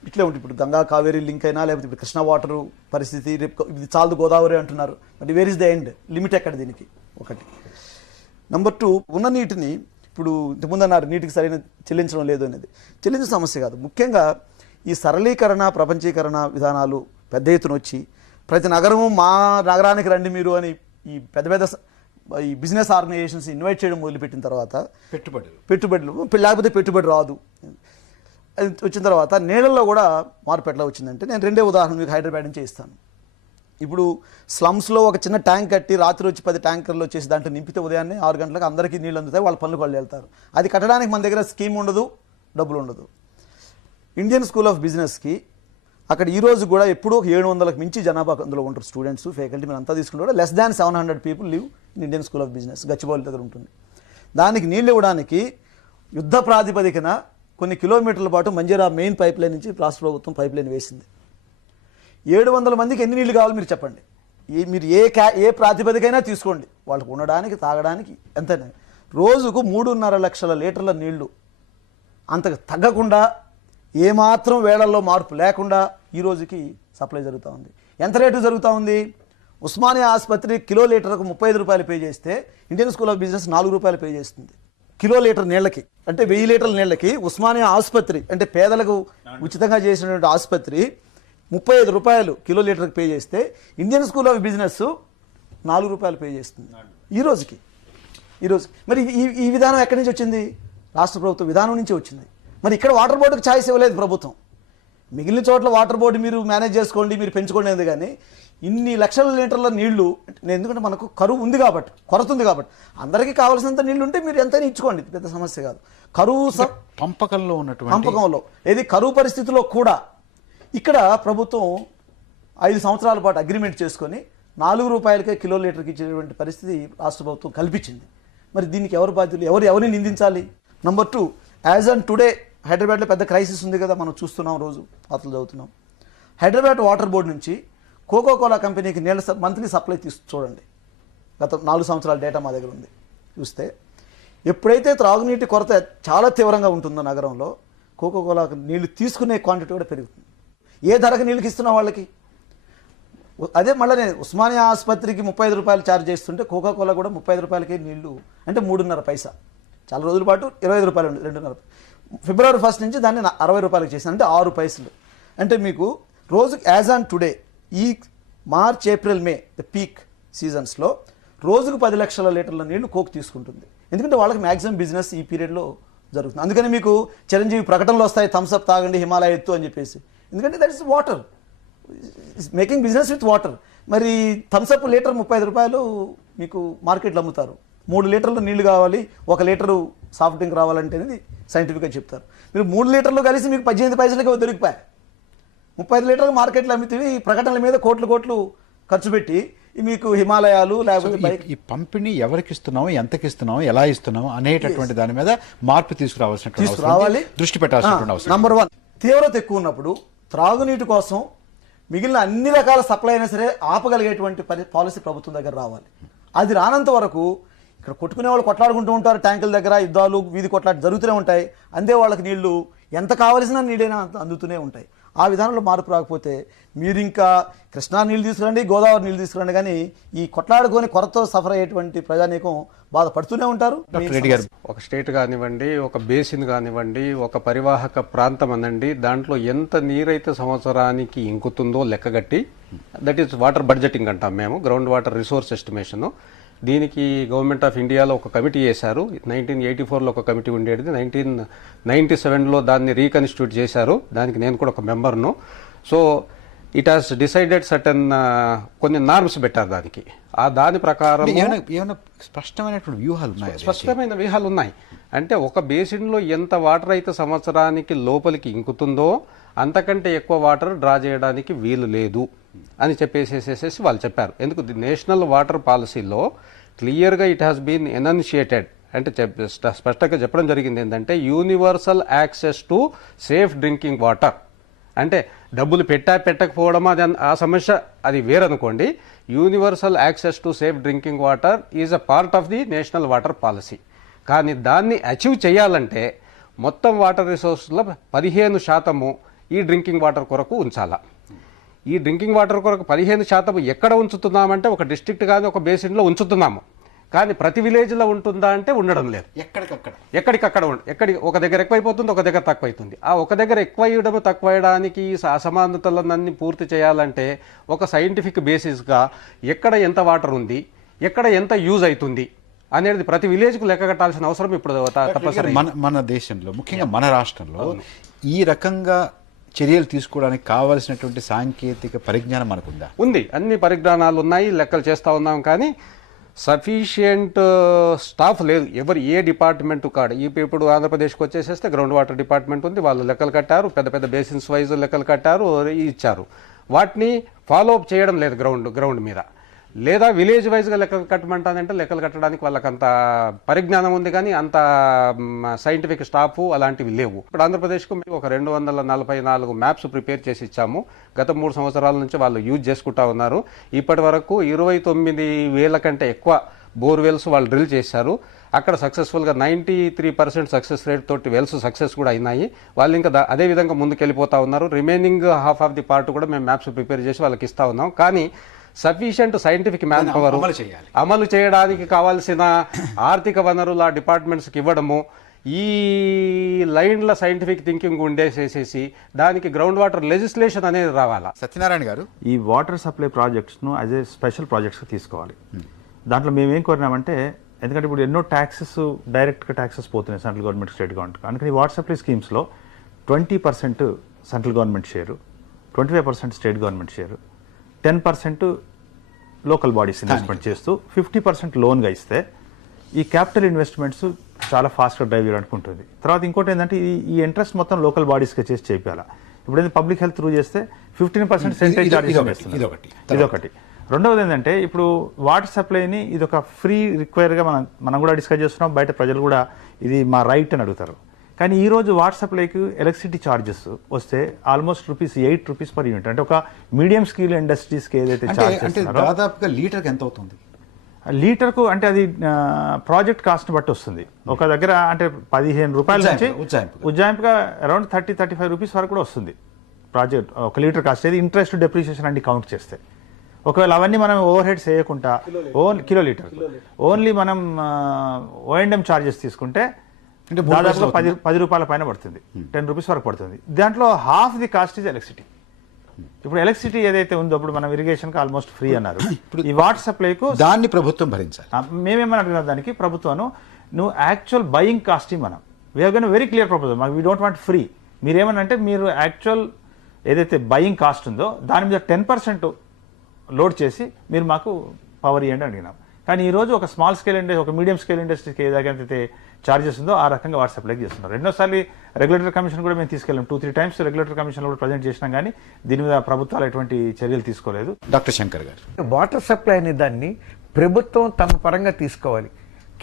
ఇట్లే ఉంటుంది. ఇప్పుడు గంగా కావేరీ లింక్ అయినా, లేకపోతే ఇప్పుడు కృష్ణా వాటర్ పరిస్థితి, రేపు ఇది చాలదు గోదావరి అంటున్నారు. మరి where is the end? Limit ఎక్కడ దీనికి? ఒకటి. నెంబర్ 2, ఉన్న నీటిని ఇప్పుడు ఇంతకుముందు అన్నారు నీటికి సరైన చెల్లించడం లేదు అనేది. చెల్లించే సమస్య కాదు, ముఖ్యంగా ఈ సరళీకరణ, ప్రపంచీకరణ విధానాలు పెద్ద ఎత్తున వచ్చి ప్రతి నగరము మా నగరానికి రండి మీరు అని ఈ పెద్ద పెద్ద ఈ బిజినెస్ ఆర్గనైజేషన్స్ ఇన్వైట్ చేయడం మొదలుపెట్టిన తర్వాత పెట్టుబడులు లేకపోతే పెట్టుబడి రాదు. అది వచ్చిన తర్వాత నీళ్ళల్లో కూడా మార్పు ఎట్లా వచ్చిందంటే, నేను 2 ఉదాహరణ మీకు హైదరాబాద్ నుంచి ఇస్తాను. ఇప్పుడు స్లమ్స్లో ఒక చిన్న ట్యాంక్ కట్టి రాత్రి వచ్చి 10 ట్యాంకర్లు వచ్చేసి దాంట్లో నింపితే ఉదయాన్నే 6 గంటలకు అందరికీ నీళ్ళు అందుతాయి, వాళ్ళ పనులకు వాళ్ళు వెళ్తారు. అది కట్టడానికి మన దగ్గర స్కీమ్ ఉండదు, డబ్బులు ఉండదు. ఇండియన్ స్కూల్ ఆఫ్ బిజినెస్కి అక్కడ ఈ రోజు కూడా ఎప్పుడూ 700కి మించి జనాభా అందులో ఉంటారు. స్టూడెంట్స్, ఫ్యాకల్టీ మీరు అంతా తీసుకుంటే కూడా less than 700 people live in Indian school of business. Gachibowli దగ్గర ఉంటుంది. దానికి నీళ్ళు ఇవ్వడానికి యుద్ధ ప్రాతిపదికన కొన్ని కిలోమీటర్ల పాటు మంజీరా మెయిన్ పైప్ లైన్ నుంచి రాష్ట్ర ప్రభుత్వం పైప్ లైన్ వేసింది. 700 మందికి ఎన్ని నీళ్లు కావాలి మీరు చెప్పండి. మీరు ఏ ప్రాతిపదికైనా తీసుకోండి, వాళ్ళకు ఉండడానికి తాగడానికి ఎంత. రోజుకు 3.5 లక్షల లీటర్ల నీళ్లు అంతకు తగ్గకుండా ఏమాత్రం వేళల్లో మార్పు లేకుండా ఈ రోజుకి సప్లై జరుగుతూ ఉంది. ఎంత రేటు జరుగుతూ ఉంది? ఉస్మానియా ఆసుపత్రి కిలో లీటర్కు 35 రూపాయలు పే చేస్తే ఇండియన్ స్కూల్ ఆఫ్ బిజినెస్ 4 రూపాయలు పే చేస్తుంది కిలో లీటర్ నీళ్ళకి. అంటే 1000 లీటర్ల నీళ్ళకి ఉస్మానియా ఆసుపత్రి, అంటే పేదలకు ఉచితంగా చేసినటువంటి ఆసుపత్రి 35 రూపాయలు కిలో లీటర్కి పే చేస్తే ఇండియన్ స్కూల్ ఆఫ్ బిజినెస్ 4 రూపాయలు పే చేస్తుంది ఈ రోజుకి. మరి ఈ విధానం ఎక్కడి నుంచి వచ్చింది? రాష్ట్ర ప్రభుత్వ విధానం నుంచి వచ్చింది. మరి ఇక్కడ వాటర్ బోర్డుకి ఛాయిస్ ఇవ్వలేదు ప్రభుత్వం. మిగిలిన చోట్ల వాటర్ బోర్డు మీరు మేనేజ్ చేసుకోండి, మీరు పెంచుకోండి. కానీ ఇన్ని లక్షల లీటర్ల నీళ్లు, ఎందుకంటే మనకు కరువు ఉంది కాబట్టి, కొరత ఉంది కాబట్టి, అందరికీ కావాల్సినంత నీళ్లు ఉంటే మీరు ఎంతైనా ఇచ్చుకోండి, పెద్ద సమస్య కాదు. కరువు పంపకంలో ఏది కరువు పరిస్థితిలో కూడా ఇక్కడ ప్రభుత్వం 5 సంవత్సరాల పాటు అగ్రిమెంట్ చేసుకొని 4 రూపాయలకే కిలో లీటర్కి ఇచ్చేటువంటి పరిస్థితి రాష్ట్ర ప్రభుత్వం కల్పించింది. మరి దీనికి ఎవరు బాధ్యులు? ఎవరిని నిందించాలి? నెంబర్ 2, యాజ్ ఆన్ టుడే హైదరాబాద్లో పెద్ద క్రైసిస్ ఉంది కదా, మనం చూస్తున్నాం, రోజు వార్తలు చదువుతున్నాం. హైదరాబాద్ వాటర్ బోర్డు నుంచి కోకోకోలా కంపెనీకి నీళ్ళ మంత్లీ సప్లై చూడండి. గత 4 సంవత్సరాల డేటా మా దగ్గర ఉంది. చూస్తే ఎప్పుడైతే త్రాగునీటి కొరత చాలా తీవ్రంగా ఉంటుందో నగరంలో, కోకోకోలా నీళ్లు తీసుకునే క్వాంటిటీ కూడా పెరుగుతుంది. ఏ ధరకు నీళ్ళకి ఇస్తున్నాం వాళ్ళకి? అదే మళ్ళీ నేను ఉస్మానియా ఆసుపత్రికి 35 రూపాయలు ఛార్జ్ చేస్తుంటే కోకోకోలా కూడా 35 రూపాయలకే నీళ్లు, అంటే 3.5 పైసా. చాలా రోజుల పాటు 25 రూపాయలు ఉంది, 2.5. ఫిబ్రవరి 1 నుంచి దాన్ని 60 రూపాయలకు చేశాను, అంటే 6 పైసలు. అంటే మీకు రోజు యాజ్ ఆన్ టుడే ఈ March, April, May the peak సీజన్స్లో రోజుకు 10 లక్షల లీటర్ల నీళ్లు కోక్ తీసుకుంటుంది. ఎందుకంటే వాళ్ళకి మ్యాక్సిమం బిజినెస్ ఈ పీరియడ్లో జరుగుతుంది. అందుకని మీకు చిరంజీవి ప్రకటనలు వస్తాయి, థమ్స్అప్ తాగండి, హిమాలయ ఎత్తు అని చెప్పేసి. ఎందుకంటే that is water, making business with water. మరి థమ్స్అప్ లీటర్ 35 రూపాయలు మీకు మార్కెట్లో అమ్ముతారు. 3 లీటర్లు నీళ్లు కావాలి, 1 లీటరు సాఫ్ట్ డ్రింక్ రావాలంటే అనేది సైంటిఫిక్గా చెప్తారు. మీరు 3 లీటర్లు కలిసి మీకు 18 పైసలకే దొరికిపోయాయి. 35 లీటర్లు మార్కెట్లో అమ్మితే ఈ ప్రకటనల మీద కోట్లు ఖర్చు పెట్టి మీకు హిమాలయాలు, లేకపోతే ఈ పంపిణీ ఎవరికి ఇస్తున్నాము, ఎంతకి ఇస్తున్నాము, ఎలా ఇస్తున్నాము అనేటటువంటి దాని మీద మార్పు తీసుకురావాలి, దృష్టి పెట్టాల్సిన అవసరం. నంబర్ 1, తీవ్రత ఎక్కువ ఉన్నప్పుడు త్రాగునీటి కోసం మిగిలిన అన్ని రకాల సప్లై అయినా సరే ఆపగలిగేటువంటి పాలసీ ప్రభుత్వం దగ్గర రావాలి. అది రానంత వరకు ఇక్కడ కొట్టుకునే వాళ్ళు కొట్లాడుకుంటూ ఉంటారు, ట్యాంకుల దగ్గర యుద్ధాలు, వీధి కొట్లాట జరుగుతూనే ఉంటాయి. అందే వాళ్ళకి నీళ్లు ఎంత కావలసిన నీడైనా అందుతూనే ఉంటాయి. ఆ విధానంలో మార్పు రాకపోతే మీరు ఇంకా కృష్ణా నీళ్ళు తీసుకురండి, గోదావరి నీళ్ళు తీసుకురండి, కానీ ఈ కొట్లాడుకొని కొరతో సఫర్ అయ్యేటువంటి ప్రజానీకం బాధపడుతూనే ఉంటారు. రెడ్డి గారు, ఒక స్టేట్ కానివ్వండి, ఒక బేసిన్ కానివ్వండి, ఒక పరివాహక ప్రాంతం అనండి, దాంట్లో ఎంత నీరైతే సంవత్సరానికి ఇంకుతుందో లెక్కగట్టి, దట్ ఈస్ వాటర్ బడ్జెటింగ్ అంటాం మేము, గ్రౌండ్ వాటర్ రిసోర్స్ ఎస్టిమేషన్. దీనికి గవర్నమెంట్ ఆఫ్ ఇండియాలో ఒక కమిటీ చేశారు. 1984లో ఒక కమిటీ ఉండేది, 1997లో దాన్ని రీకన్స్టిట్యూట్ చేశారు. దానికి నేను కూడా ఒక మెంబర్ను. So it has decided certain కొన్ని నార్మ్స్ పెట్టారు దానికి. ఆ దాని ప్రకారం ఏమైనా స్పష్టమైనటువంటి వ్యూహాలు ఉన్నాయి? స్పష్టమైన వ్యూహాలు ఉన్నాయి. అంటే ఒక బేసిన్లో ఎంత వాటర్ అయితే సంవత్సరానికి లోపలికి ఇంకుతుందో అంతకంటే ఎక్కువ వాటర్ డ్రా చేయడానికి వీలు లేదు అని చెప్పేసేసేసి వాళ్ళు చెప్పారు. ఎందుకు నేషనల్ వాటర్ పాలసీలో క్లియర్గా ఇట్ హ్యాస్ బీన్ ఎనన్షియేటెడ్, అంటే స్పష్టంగా చెప్పడం జరిగింది ఏంటంటే universal access to safe drinking water. అంటే డబ్బులు పెట్టకపోవడం అది ఆ సమస్య, అది వేరనుకోండి. Universal access to safe drinking water is a part of the national water policy. కానీ దాన్ని అచీవ్ చేయాలంటే మొత్తం వాటర్ రిసోర్స్లో 15% ఈ డ్రింకింగ్ వాటర్ కొరకు ఉంచాలా. ఈ డ్రింకింగ్ వాటర్ కొరకు 15% ఎక్కడ ఉంచుతున్నామంటే ఒక డిస్ట్రిక్ట్ కానీ ఒక బేసిన్లో ఉంచుతున్నాము, కానీ ప్రతి విలేజ్లో ఉంటుందా అంటే ఉండడం లేదు. ఎక్కడికక్కడ ఒక దగ్గర ఎక్కువైపోతుంది, ఒక దగ్గర తక్కువైతుంది. ఆ ఒక దగ్గర ఎక్కువయ్యడం తక్కువయడానికి అసమానతలన్నీ పూర్తి చేయాలంటే ఒక సైంటిఫిక్ బేసిస్గా ఎక్కడ ఎంత వాటర్ ఉంది, ఎక్కడ ఎంత యూజ్ అవుతుంది అనేది ప్రతి విలేజ్కు లెక్క కట్టాల్సిన అవసరం ఇప్పుడు తప్పనిసరి. మన దేశంలో, ముఖ్యంగా మన రాష్ట్రంలో ఈ రకంగా చర్యలు తీసుకోవడానికి కావాల్సినటువంటి సాంకేతిక పరిజ్ఞానం మనకుందా? ఉంది, అన్ని పరిజ్ఞానాలు ఉన్నాయి, లెక్కలు చేస్తూ ఉన్నాం. కానీ సఫిషియంట్ స్టాఫ్ లేదు. ఏ డిపార్ట్మెంట్ కాడ ఇప్పుడు ఆంధ్రప్రదేశ్కి వచ్చేసేస్తే గ్రౌండ్ వాటర్ డిపార్ట్మెంట్ ఉంది, వాళ్ళు లెక్కలు కట్టారు, పెద్ద పెద్ద బేసిన్స్ వైజ్ లెక్కలు కట్టారు, ఇచ్చారు. వాటిని ఫాలో అప్ చేయడం లేదు గ్రౌండ్ మీద. లేదా విలేజ్ వైజ్గా లెక్కలు కట్టమంటానంటే లెక్కలు కట్టడానికి వాళ్ళకంత పరిజ్ఞానం ఉంది, కానీ అంత సైంటిఫిక్ స్టాఫ్ అలాంటివి లేవు. ఇప్పుడు ఆంధ్రప్రదేశ్కు మేము ఒక 244 మ్యాప్స్ ప్రిపేర్ చేసి ఇచ్చాము. గత 3 సంవత్సరాల నుంచి వాళ్ళు యూజ్ చేసుకుంటా ఉన్నారు. ఇప్పటి వరకు 29,000 కంటే ఎక్కువ బోర్వెల్స్ వాళ్ళు డ్రిల్ చేశారు. అక్కడ సక్సెస్ఫుల్గా 93% సక్సెస్ రేట్ తోటి వెల్స్ సక్సెస్ కూడా అయినాయి. వాళ్ళు ఇంకా అదే విధంగా ముందుకెళ్ళిపోతా ఉన్నారు. Remaining half of the part కూడా మేము మ్యాప్స్ ప్రిపేర్ చేసి వాళ్ళకి ఇస్తా ఉన్నాం. కానీ సఫిషియంట్ సైంటిఫిక్ మ్యాన్ పవర్ అమలు చేయడానికి కావాల్సిన ఆర్థిక వనరులు ఆ డిపార్ట్మెంట్స్కి ఇవ్వడము, ఈ లైన్ల సైంటిఫిక్ థింకింగ్ ఉండేసేసి దానికి గ్రౌండ్ వాటర్ లెజిస్లేషన్ అనేది రావాలా. సత్యనారాయణ గారు, ఈ వాటర్ సప్లై ప్రాజెక్ట్స్ను యాజ్ ఏ స్పెషల్ ప్రాజెక్ట్స్గా తీసుకోవాలి. దాంట్లో మేమేం కోరినామంటే, ఎందుకంటే ఇప్పుడు ఎన్నో ట్యాక్సెస్ డైరెక్ట్గా ట్యాక్సెస్ పోతున్నాయి సెంట్రల్ గవర్నమెంట్, స్టేట్ గవర్నమెంట్. అందుకని వాటర్ సప్లై స్కీమ్స్లో 20% central government share, 25% state government share, 10% local bodies investment చేస్తూ 50% లోన్గా ఇస్తే ఈ క్యాపిటల్ ఇన్వెస్ట్మెంట్స్ చాలా ఫాస్ట్గా డ్రైవ్ చేయడానికి ఉంటుంది. తర్వాత ఇంకోటి ఏంటంటే ఈ ఇంట్రెస్ట్ మొత్తం లోకల్ బాడీస్కి చేసి చేయాలి. ఇప్పుడు ఏంటంటే పబ్లిక్ హెల్త్ త్రూ చేస్తే 15% సెంట్రల్ చార్జెస్ వేస్తున్నారు. ఇదొకటి. రెండవది ఏంటంటే ఇప్పుడు వాటర్ సప్లైని ఇదొక ఫ్రీ రిక్వైర్గా మనం కూడా డిస్కస్ చేస్తున్నాం. బయట ప్రజలు కూడా ఇది మా రైట్ అని అడుగుతారు. కానీ ఈ రోజు వాటర్ సప్లైకి ఎలక్ట్రిసిటీ ఛార్జెస్ వస్తే ఆల్మోస్ట్ ₹8 పర్ యూనిట్. అంటే ఒక మీడియం స్కేల్ ఇండస్ట్రీస్కి ఏదైతే ఛార్జ్ చేస్తున్నారో దాదాపుగా లీటర్కి ఎంత అవుతుంది? లీటర్కు అంటే అది ప్రాజెక్ట్ కాస్ట్ బట్టి వస్తుంది. ఒక దగ్గర అంటే ₹15 నుంచి ఉజ్జాయింపుగా అరౌండ్ ₹30-35 వరకు కూడా వస్తుంది ప్రాజెక్ట్ ఒక లీటర్ కాస్ట్. ఏది ఇంట్రెస్ట్, డెప్రిషియేషన్ అన్ని కౌంట్ చేస్తే. ఒకవేళ అవన్నీ మనం ఓవర్ హెడ్స్ వేయకుండా కిలో లీటర్ ఓన్లీ మనం O&M ఛార్జెస్ తీసుకుంటే దాదాపుగా ₹10 పైన పడుతుంది, ₹10 వరకు పడుతుంది. దాంట్లో half the cost is electricity. ఇప్పుడు ఎలక్ట్రిసిటీ ఏదైతే ఉందో ఇప్పుడు మనం ఇరిగేషన్ కి ఆల్మోస్ట్ ఫ్రీ అన్నారు. ఈ వాటర్ సప్లైకు దాన్ని ప్రభుత్వం భరించాలి. మేమేమని అడిగిన దానికి ప్రభుత్వం నువ్వు యాక్చువల్ బయింగ్ కాస్ట్ మనం we're going very clear proposal. మాకు వీ డోంట్ వాంట్ ఫ్రీ. మీరేమనంటే మీరు యాక్చువల్ ఏదైతే బయింగ్ కాస్ట్ ఉందో దాని మీద 10% లోడ్ చేసి మీరు మాకు పవర్ ఇవ్వండి అడిగినాం. కానీ ఈ రోజు ఒక స్మాల్ స్కేల్ ఇండస్ట్రీ, ఒక మీడియం స్కేల్ ఇండస్ట్రీకి ఏదైతే ఛార్జెస్ ఉందో ఆ రకంగా వాటర్ సప్లైకి చేస్తున్నారు. రెండోసారి రెగ్యులేటరీ కమిషన్ కూడా మేము తీసుకెళ్ళాం. 2-3 టైమ్స్ రెగ్యులేటరీ కమిషన్ కూడా ప్రజెంట్ చేసినాం, కానీ దీని మీద ప్రభుత్వాలు ఎటువంటి చర్యలు తీసుకోలేదు. డాక్టర్ శంకర్ గారు, వాటర్ సప్లై అనే దాన్ని ప్రభుత్వం తమ పరంగా తీసుకోవాలి.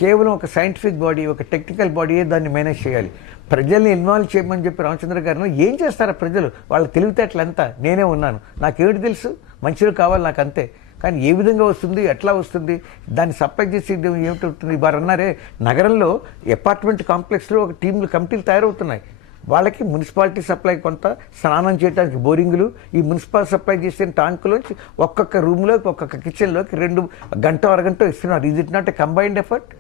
కేవలం ఒక సైంటిఫిక్ బాడీ, ఒక టెక్నికల్ బాడీయే దాన్ని మేనేజ్ చేయాలి. ప్రజల్ని ఇన్వాల్వ్ చేయమని చెప్పి రామచంద్ర గారు ఏం చేస్తారా ప్రజలు? వాళ్ళ తెలివితేటలంతా నేనే ఉన్నాను, నాకేమిటి తెలుసు, మంచిగా కావాలి నాకు అంతే. కానీ ఏ విధంగా వస్తుంది, ఎట్లా వస్తుంది, దాన్ని సప్లై చేసేది ఏమిటవుతుంది? వారు అన్నారే, నగరంలో అపార్ట్మెంట్ కాంప్లెక్స్లో ఒక కమిటీలు తయారవుతున్నాయి. వాళ్ళకి మున్సిపాలిటీ సప్లై కొంత, స్నానం చేయడానికి బోరింగులు, ఈ మున్సిపల్ సప్లై చేసిన ట్యాంకులోంచి ఒక్కొక్క రూమ్లోకి, ఒక్కొక్క కిచెన్లోకి 2 గంట అరగంట ఇస్తున్నారు. ఇది not a combined effort?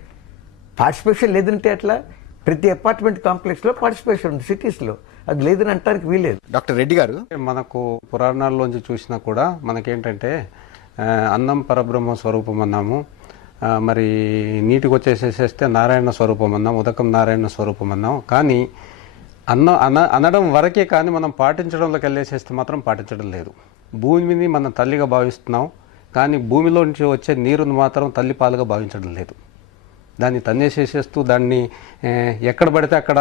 Participation లేదంటే ఎట్లా? ప్రతి అపార్ట్మెంట్ కాంప్లెక్స్లో పార్టిసిపేషన్ ఉంది సిటీస్లో, అది లేదని అంటానికి వీలేదు. డాక్టర్ రెడ్డి గారు, మనకు పురాణాల్లోంచి చూసినా కూడా మనకేంటంటే అన్నం పరబ్రహ్మ స్వరూపం అన్నాము, మరి నీటికి వచ్చేసేస్తే నారాయణ స్వరూపం అన్నాం, ఉదకం నారాయణ స్వరూపం అన్నాం. కానీ అనడం వరకే కానీ మనం పాటించడంలోకి వెళ్ళేసేస్తే మాత్రం పాటించడం లేదు. భూమిని మనం తల్లిగా భావిస్తున్నాం, కానీ భూమిలో నుంచి వచ్చే నీరును మాత్రం తల్లి పాలుగా భావించడం లేదు. దాన్ని తన్నేసేసేస్తూ దాన్ని ఎక్కడ పడితే అక్కడ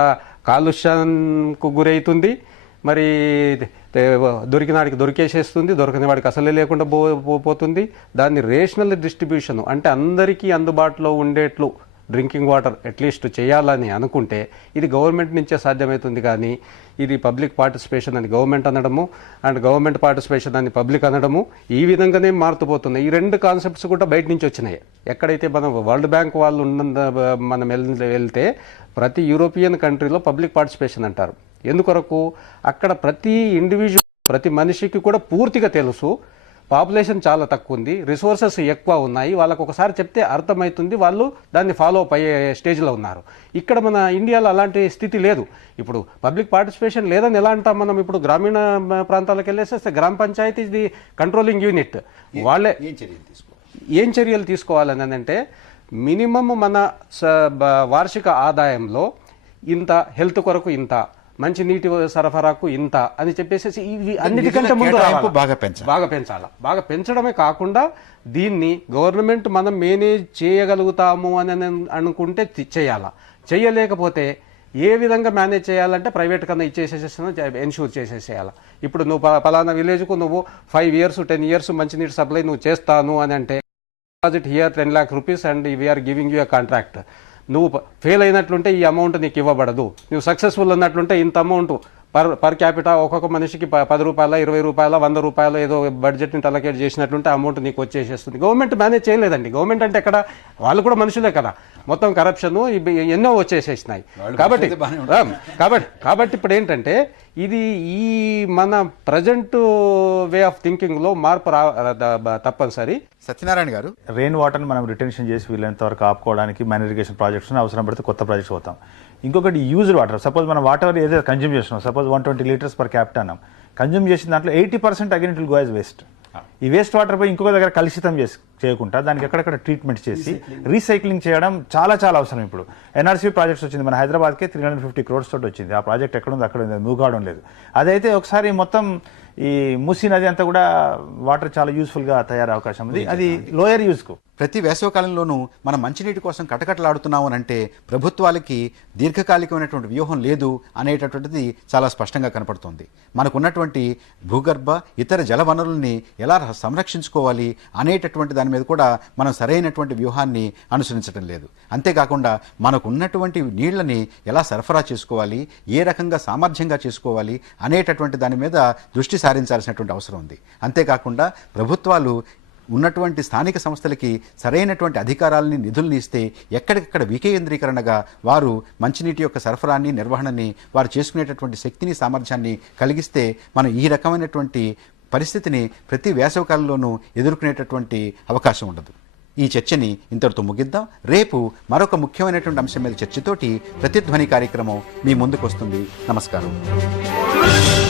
కాలుష్యానికి గురవుతుంది. మరి దొరికినాడికి దొరికేసేస్తుంది, దొరకని వాడికి అసలే లేకుండా పోతుంది. దాన్ని రేషనల్ డిస్ట్రిబ్యూషన్ అంటే అందరికీ అందుబాటులో ఉండేట్లు డ్రింకింగ్ వాటర్ అట్లీస్ట్ చేయాలని అనుకుంటే ఇది గవర్నమెంట్ నుంచే సాధ్యమవుతుంది. కానీ ఇది పబ్లిక్ పార్టిసిపేషన్ అని గవర్నమెంట్ అనడము అండ్ గవర్నమెంట్ పార్టిసిపేషన్ అని పబ్లిక్ అనడము, ఈ విధంగానే మారుతుపోతున్నాయి. ఈ 2 కాన్సెప్ట్స్ కూడా బయట నుంచి వచ్చినాయి. ఎక్కడైతే మనం వరల్డ్ బ్యాంక్ వాళ్ళు మనం వెళ్తే ప్రతి యూరోపియన్ కంట్రీలో పబ్లిక్ పార్టిసిపేషన్ అంటారు. ఎందుకొరకు? అక్కడ ప్రతి ఇండివిజువల్, ప్రతి మనిషికి కూడా పూర్తిగా తెలుసు పాపులేషన్ చాలా తక్కువ ఉంది, రిసోర్సెస్ ఎక్కువ ఉన్నాయి, వాళ్ళకు ఒకసారి చెప్తే అర్థమవుతుంది, వాళ్ళు దాన్ని ఫాలో అప్ అయ్యే స్టేజ్లో ఉన్నారు. ఇక్కడ మన ఇండియాలో అలాంటి స్థితి లేదు. ఇప్పుడు పబ్లిక్ పార్టిసిపేషన్ లేదని ఎలా అంటాం మనం? ఇప్పుడు గ్రామీణ ప్రాంతాలకు వెళ్ళేసేస్తే గ్రామ పంచాయతీ ఇది కంట్రోలింగ్ యూనిట్, వాళ్ళే ఏం చర్యలు తీసుకోవాలని అంటే మినిమమ్ మన వార్షిక ఆదాయంలో ఇంత, హెల్త్ కొరకు ఇంత, మంచి నీటి సరఫరాకు ఇంత అని చెప్పేసి ఇవి అన్నిటికంటే ముందు బాగా పెంచాలి. బాగా పెంచడమే కాకుండా దీన్ని గవర్నమెంట్ మనం మేనేజ్ చేయగలుగుతాము అని అనుకుంటే చేయాలా. చేయలేకపోతే ఏ విధంగా మేనేజ్ చేయాలంటే ప్రైవేట్ కన్నా ఇచ్చేసేసిన ఎన్ష్యూర్ చేసేసేయాలి. ఇప్పుడు నువ్వు పలానా విలేజ్కు నువ్వు 5 years 10 years మంచినీటి సప్లై నువ్వు చేస్తాను అని అంటే deposit here 10 lakh rupees and we're giving you a contract. నువ్వు ఫెయిల్ అయినట్లుంటే ఈ అమౌంట్ నీకు ఇవ్వబడదు. నువ్వు సక్సెస్ఫుల్ అన్నట్లుంటే ఇంత అమౌంట్ పర్ క్యాపిటా ఒక్కొక్క మనిషికి 10 రూపాయల 20 రూపాయల 100 రూపాయలు ఏదో బడ్జెట్ని అలొకేట్ చేసినట్లుంటే అమౌంట్ నీకు వచ్చేసేస్తుంది. గవర్నమెంట్ మేనేజ్ చేయలేదండి. గవర్నమెంట్ అంటే ఎక్కడ, వాళ్ళు కూడా మనుషులే కదా, మొత్తం కరప్షన్ ఎన్నో వచ్చేసేసినాయి. కాబట్టి ఇప్పుడు ఏంటంటే ఇది ఈ మన ప్రజెంట్ వే ఆఫ్ థింకింగ్లో మార్పు తప్పనిసరి. సత్యనారాయణ గారు, రెయిన్ వాటర్ని మనం రిటెన్షన్ చేసి వీళ్ళంత వరకు ఆపుకోవడానికి మైనర్ ఇరిగేషన్ ప్రాజెక్ట్స్ అవసరం పడితే కొత్త ప్రాజెక్ట్స్ పోతాం. ఇంకొకటి యూజ్డ్ వాటర్, సపోజ్ మనం వాటర్ ఏదైతే కన్జ్యూమ్ చేస్తున్నాం, సపోజ్ 120 liters per capita అన్నాం, కన్జ్యూమ్ చేసిన దాంట్లో 80% again it will go as waste. ఈ వేస్ట్ వాటర్ పై ఇంకొక దగ్గర కలుషితం చేయకుండా దానికి ఎక్కడెక్కడ ట్రీట్మెంట్ చేసి రీసైక్లింగ్ చేయడం చాలా చాలా అవసరం. ఇప్పుడు ఎన్ఆర్సీ ప్రాజెక్ట్స్ వచ్చింది మన హైదరాబాద్కి 350 crores తోటి వచ్చింది. ఆ ప్రాజెక్ట్ ఎక్కడుంది అక్కడ ఉంది, మూవ్ కావడం లేదు. అదైతే ఒకసారి మొత్తం ఈ మూసీ నది అంతా కూడా వాటర్ చాలా యూస్ఫుల్గా తయారయ్యే అవకాశం ఉంది. అది లోయర్ యూజ్కు. ప్రతి వేసవికాలంలోనూ మనం మంచినీటి కోసం కటకటలాడుతున్నాము అని అంటే ప్రభుత్వాలకి దీర్ఘకాలికమైనటువంటి వ్యూహం లేదు అనేటటువంటిది చాలా స్పష్టంగా కనపడుతోంది. మనకున్నటువంటి భూగర్భ ఇతర జల వనరుల్ని ఎలా సంరక్షించుకోవాలి అనేటటువంటి దాని మీద కూడా మనం సరైనటువంటి వ్యూహాన్ని అనుసరించడం లేదు. అంతేకాకుండా మనకున్నటువంటి నీళ్లని ఎలా సరఫరా చేసుకోవాలి, ఏ రకంగా సామర్థ్యంగా చేసుకోవాలి అనేటటువంటి దాని మీద దృష్టి సారించాల్సినటువంటి అవసరం ఉంది. అంతేకాకుండా ప్రభుత్వాలు ఉన్నటువంటి స్థానిక సంస్థలకి సరైనటువంటి అధికారాలని, నిధుల్ని ఇస్తే ఎక్కడికక్కడ వికేంద్రీకరణగా వారు మంచినీటి యొక్క సరఫరాని, నిర్వహణని వారు చేసుకునేటటువంటి శక్తిని, సామర్థ్యాన్ని కలిగిస్తే మనం ఈ రకమైనటువంటి పరిస్థితిని ప్రతి వేసవికాలంలోనూ ఎదుర్కొనేటటువంటి అవకాశం ఉండదు. ఈ చర్చని ఇంతటితో ముగిద్దాం. రేపు మరొక ముఖ్యమైనటువంటి అంశం మీద చర్చతోటి ప్రతిధ్వని కార్యక్రమం మీ ముందుకు వస్తుంది. నమస్కారం.